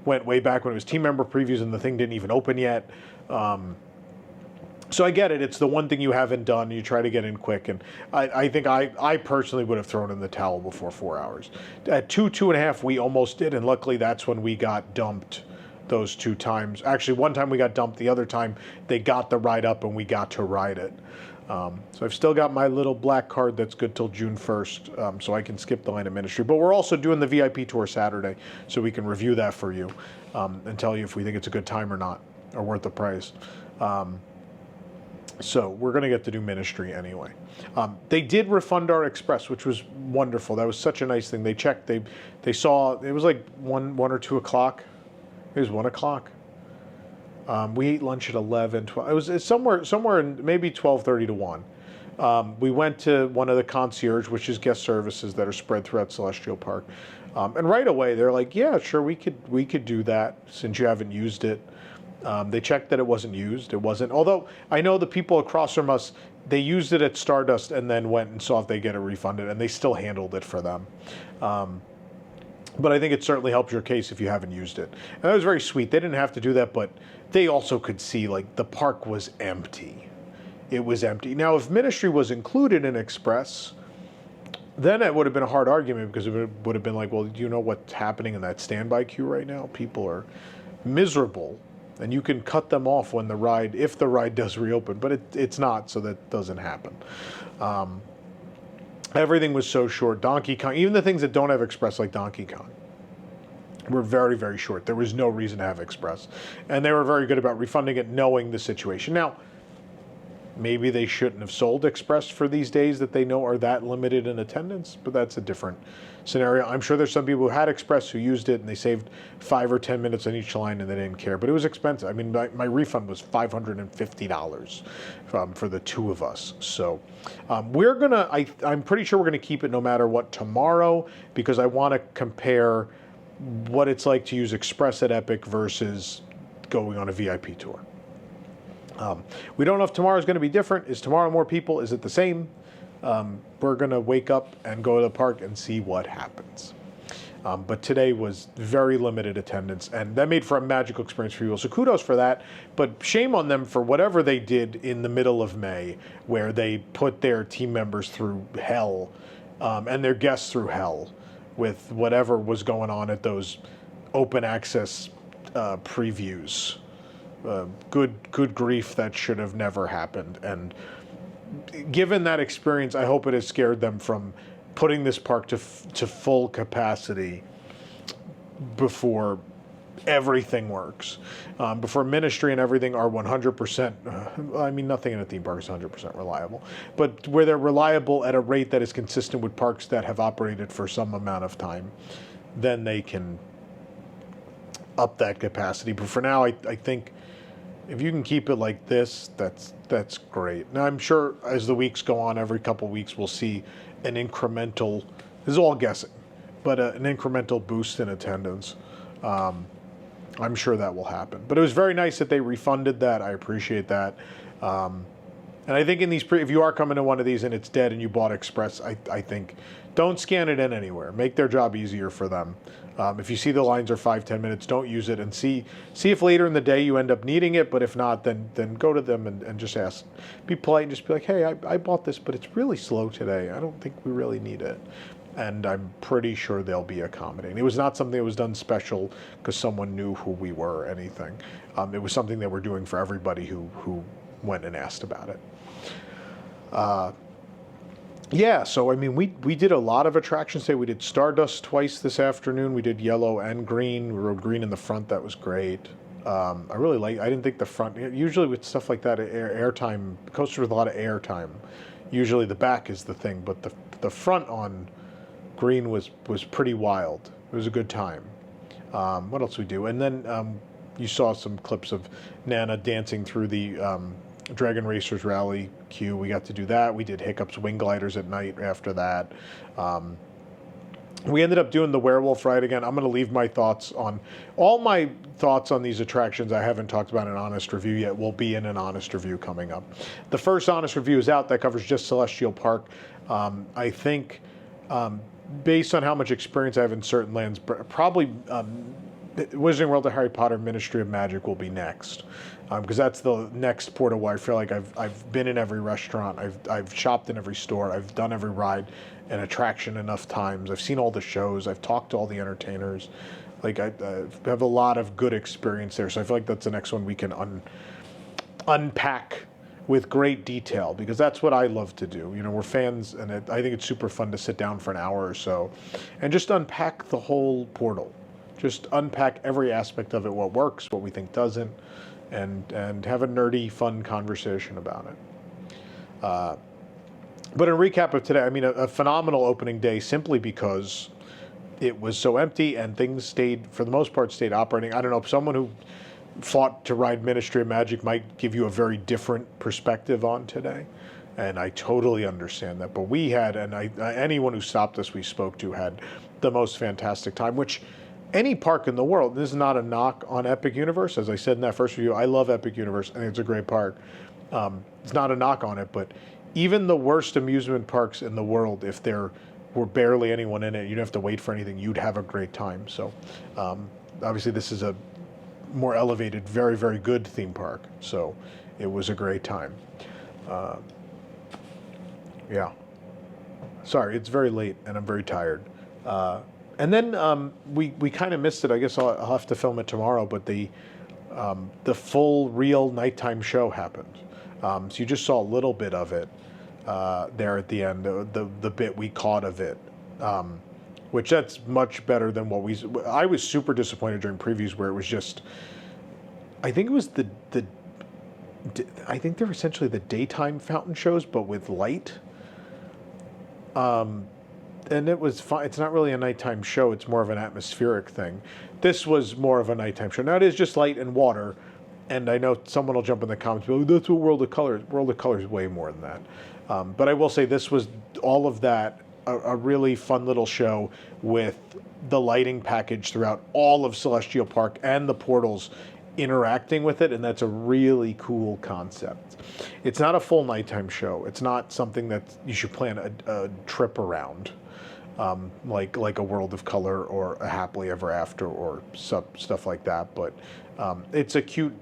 went way back when it was team member previews and the thing didn't even open yet. So I get it. It's the one thing you haven't done. You try to get in quick, and I think I personally would have thrown in the towel before 4 hours. At 2.5, we almost did, and luckily that's when we got dumped those 2 times. Actually, one time we got dumped. The other time they got the ride up and we got to ride it. So I've still got my little black card that's good till June 1st, so I can skip the line of Ministry. But we're also doing the VIP tour Saturday, so we can review that for you and tell you if we think it's a good time or not, or worth the price. So we're going to get to do Ministry anyway. They did refund our Express, which was wonderful. That was such a nice thing. They checked. They saw it was like 1 or 2 o'clock. It was 1 o'clock. We ate lunch at 11, 12. It's somewhere in maybe 12:30 to 1. We went to one of the concierge, which is guest services that are spread throughout Celestial Park. And right away they're like, yeah, sure, we could do that since you haven't used it. They checked that it wasn't used. It wasn't. Although I know the people across from us, they used it at Stardust and then went and saw if they get it refunded, and they still handled it for them. But I think it certainly helps your case if you haven't used it. And that was very sweet. They didn't have to do that, but they also could see, like, the park was empty. It was empty. Now, if Ministry was included in Express, then it would have been a hard argument, because it would have been like, well, do you know what's happening in that standby queue right now? People are miserable, and you can cut them off when the ride, if the ride does reopen, but it's not, so that doesn't happen. Everything was so short. Donkey Kong, even the things that don't have Express, like Donkey Kong, were very, very short. There was no reason to have Express. And they were very good about refunding it, knowing the situation. Now, maybe they shouldn't have sold Express for these days that they know are that limited in attendance, but that's a different scenario. I'm sure there's some people who had Express who used it and they saved 5 or 10 minutes on each line and they didn't care, but it was expensive. I mean, my refund was $550 for the two of us. So we're gonna, I'm pretty sure we're gonna keep it no matter what tomorrow, because I want to compare what it's like to use Express at Epic versus going on a VIP tour. We don't know if tomorrow's going to be different. Is tomorrow more people? Is it the same? We're going to wake up and go to the park and see what happens. But today was very limited attendance, and that made for a magical experience for people. So kudos for that, but shame on them for whatever they did in the middle of May, where they put their team members through hell and their guests through hell with whatever was going on at those open access previews. Good grief, that should have never happened. And given that experience, I hope it has scared them from putting this park to full capacity before everything works. Before Ministry and everything are 100%, I mean, nothing in a theme park is 100% reliable, but where they're reliable at a rate that is consistent with parks that have operated for some amount of time, then they can up that capacity. But for now, I think if you can keep it like this, that's great. Now, I'm sure as the weeks go on, every couple of weeks, we'll see an incremental, this is all guessing, but an incremental boost in attendance. I'm sure that will happen. But it was very nice that they refunded that. I appreciate that. And I think in these, if you are coming to one of these and it's dead and you bought Express, I think don't scan it in anywhere. Make their job easier for them. If you see the lines are 5-10 minutes, don't use it, and see if later in the day you end up needing it. But if not, then go to them and just ask. Be polite and just be like, hey, I bought this, but it's really slow today. I don't think we really need it. And I'm pretty sure they'll be accommodating. It was not something that was done special because someone knew who we were or anything. It was something that we're doing for everybody who went and asked about it. Yeah, so I mean, we did a lot of attractions today. We did Stardust twice this afternoon. We did yellow and green. We rode green in the front. That was great. I really I didn't think the front, usually with stuff like that, airtime, coaster with a lot of airtime, usually the back is the thing, but the front on green was pretty wild. It was a good time. What else we do? And then you saw some clips of Nana dancing through the Dragon Racers Rally queue. We got to do that. We did Hiccup's Wing Gliders at night after that. We ended up doing the werewolf ride again. I'm going to leave my thoughts on, all my thoughts on these attractions I haven't talked about in an honest review yet will be in an honest review coming up. The first honest review is out. That covers just Celestial Park. I think based on how much experience I have in certain lands, probably Wizarding World of Harry Potter Ministry of Magic will be next, because that's the next port where I feel like I've been in every restaurant, I've shopped in every store, I've done every ride and attraction enough times, I've seen all the shows, I've talked to all the entertainers, like I have a lot of good experience there. So I feel like that's the next one we can unpack with great detail, because that's what I love to do. You know, we're fans, and I think it's super fun to sit down for an hour or so and just unpack the whole portal. Just unpack every aspect of it, what works, what we think doesn't, and have a nerdy, fun conversation about it. But in recap of today, I mean, a phenomenal opening day simply because it was so empty and things stayed, for the most part, stayed operating. I don't know, if someone who fought to ride Ministry of Magic might give you a very different perspective on today, and I totally understand that. But we had, and anyone who stopped us we spoke to had the most fantastic time, which any park in the world. This is not a knock on Epic Universe. As I said in that first review, I love Epic Universe. I think it's a great park. It's not a knock on it, but even the worst amusement parks in the world, if there were barely anyone in it, you don't have to wait for anything, you'd have a great time. So obviously this is a more elevated, very, very good theme park. So it was a great time. Yeah. Sorry, it's very late and I'm very tired. And then we kind of missed it. I guess I'll have to film it tomorrow, but the full real nighttime show happened. So you just saw a little bit of it there at the end, the bit we caught of it, which that's much better than what I was super disappointed during previews where it was just, I think it was I think they're essentially the daytime fountain shows, but with light. And it was fine. It's not really a nighttime show. It's more of an atmospheric thing. This was more of a nighttime show. Now it is just light and water. And I know someone will jump in the comments, oh, that's what World of Color is. World of Color is way more than that. But I will say this was all of that, a really fun little show with the lighting package throughout all of Celestial Park and the portals interacting with it, and that's a really cool concept. It's not a full nighttime show. It's not something that you should plan a trip around, like a World of Color or a Happily Ever After or stuff like that. But it's a cute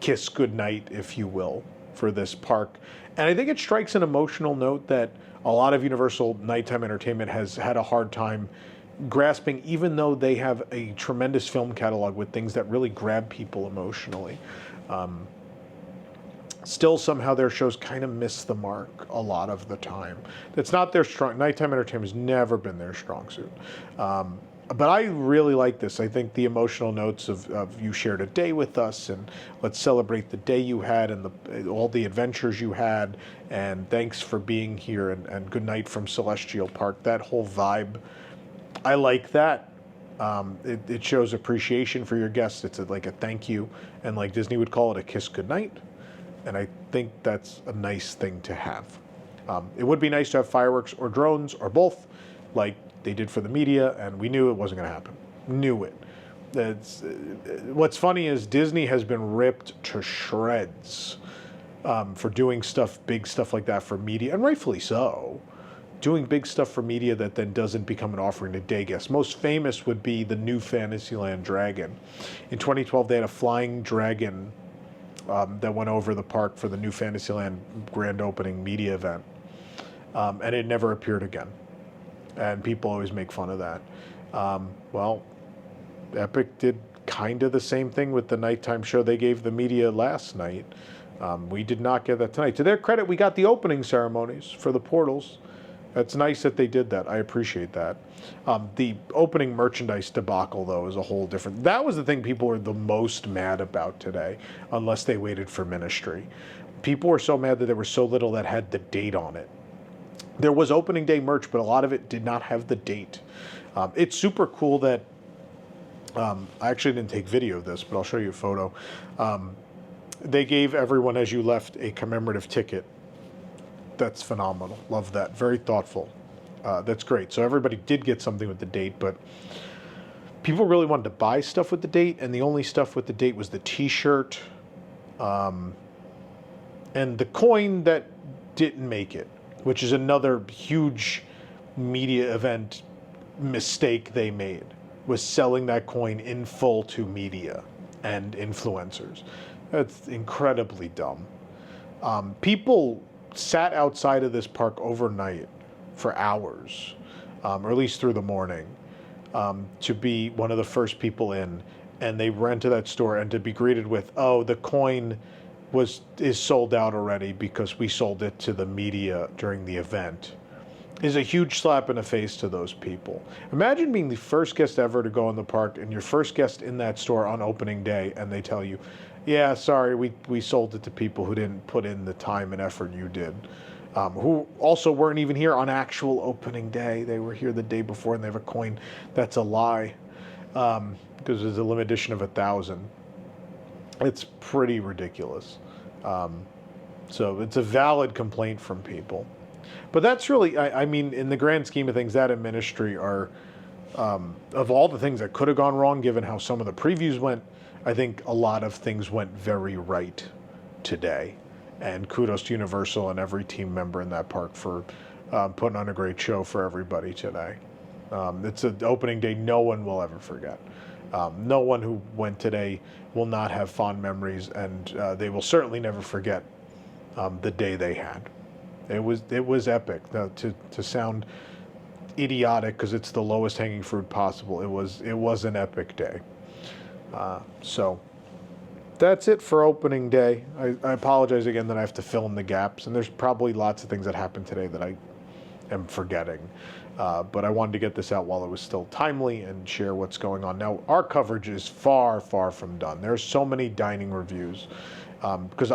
kiss goodnight, if you will, for this park. And I think it strikes an emotional note that a lot of Universal nighttime entertainment has had a hard time grasping, even though they have a tremendous film catalog with things that really grab people emotionally. Still, somehow their shows kind of miss the mark a lot of the time. That's not their strong. Nighttime entertainment has never been their strong suit. But I really like this. I think the emotional notes of you shared a day with us, and let's celebrate the day you had and all the adventures you had, and thanks for being here, and good night from Celestial Park. That whole vibe, I like that. It shows appreciation for your guests. It's like a thank you, and like Disney would call it, a kiss goodnight. And I think that's a nice thing to have. It would be nice to have fireworks or drones or both, like they did for the media, and we knew it wasn't going to happen. Knew it. What's funny is Disney has been ripped to shreds for doing big stuff like that for media, and rightfully so. Doing big stuff for media that then doesn't become an offering to day guests. Most famous would be the new Fantasyland Dragon. In 2012, they had a flying dragon that went over the park for the new Fantasyland grand opening media event. And it never appeared again. And people always make fun of that. Well, Epic did kind of the same thing with the nighttime show they gave the media last night. We did not get that tonight. To their credit, we got the opening ceremonies for the portals. It's nice that they did that. I appreciate that. The opening merchandise debacle, though, is a whole different... That was the thing people were the most mad about today, unless they waited for Ministry. People were so mad that there was so little that had the date on it. There was opening day merch, but a lot of it did not have the date. It's super cool that... I actually didn't take video of this, but I'll show you a photo. They gave everyone, as you left, a commemorative ticket. That's phenomenal. Love that. Very thoughtful. That's great. So everybody did get something with the date, but people really wanted to buy stuff with the date, and the only stuff with the date was the T-shirt and the coin that didn't make it, which is another huge media event mistake they made, was selling that coin in full to media and influencers. That's incredibly dumb. People sat outside of this park overnight for hours, or at least through the morning, to be one of the first people in, and they ran to that store and to be greeted with, oh, the coin is sold out already because we sold it to the media during the event, is a huge slap in the face to those people. Imagine being the first guest ever to go in the park and your first guest in that store on opening day, and they tell you, yeah, sorry, we sold it to people who didn't put in the time and effort you did, who also weren't even here on actual opening day. They were here the day before, and they have a coin that's a lie, because there's a limited edition of 1,000. It's pretty ridiculous. So it's a valid complaint from people. But that's really, I mean, in the grand scheme of things, that and Ministry are of all the things that could have gone wrong, given how some of the previews went, I think a lot of things went very right today. And kudos to Universal and every team member in that park for putting on a great show for everybody today. It's an opening day no one will ever forget. No one who went today will not have fond memories, and they will certainly never forget the day they had. It was epic. To sound idiotic because it's the lowest hanging fruit possible, it was an epic day. So that's it for opening day. I apologize again that I have to fill in the gaps, and there's probably lots of things that happened today that I am forgetting. But I wanted to get this out while it was still timely and share what's going on. Now, our coverage is far, far from done. There's so many dining reviews because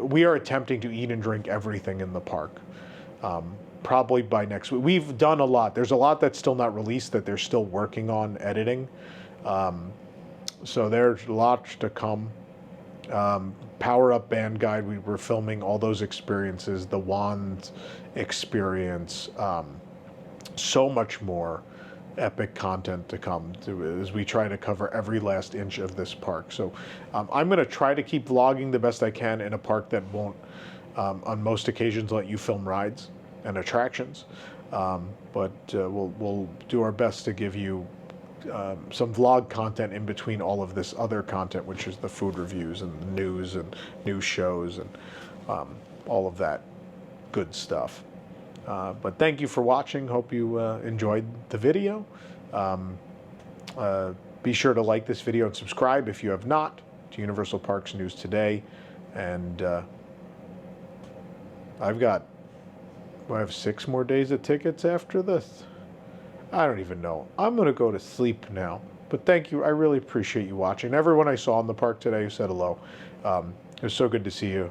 we are attempting to eat and drink everything in the park. Probably by next week. We've done a lot. There's a lot that's still not released that they're still working on editing. So there's lots to come. Power Up Band Guide, we were filming all those experiences, the wand experience, so much more epic content to come as we try to cover every last inch of this park. So I'm going to try to keep vlogging the best I can in a park that won't, on most occasions, let you film rides and attractions. But we'll do our best to give you some vlog content in between all of this other content, which is the food reviews and the news and news shows and all of that good stuff. But thank you for watching. Hope you enjoyed the video. Be sure to like this video and subscribe if you have not to Universal Parks News Today. And I have 6 more days of tickets after this. I don't even know. I'm going to go to sleep now. But thank you. I really appreciate you watching. Everyone I saw in the park today who said hello. It was so good to see you.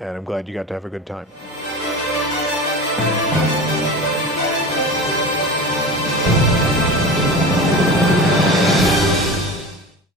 And I'm glad you got to have a good time.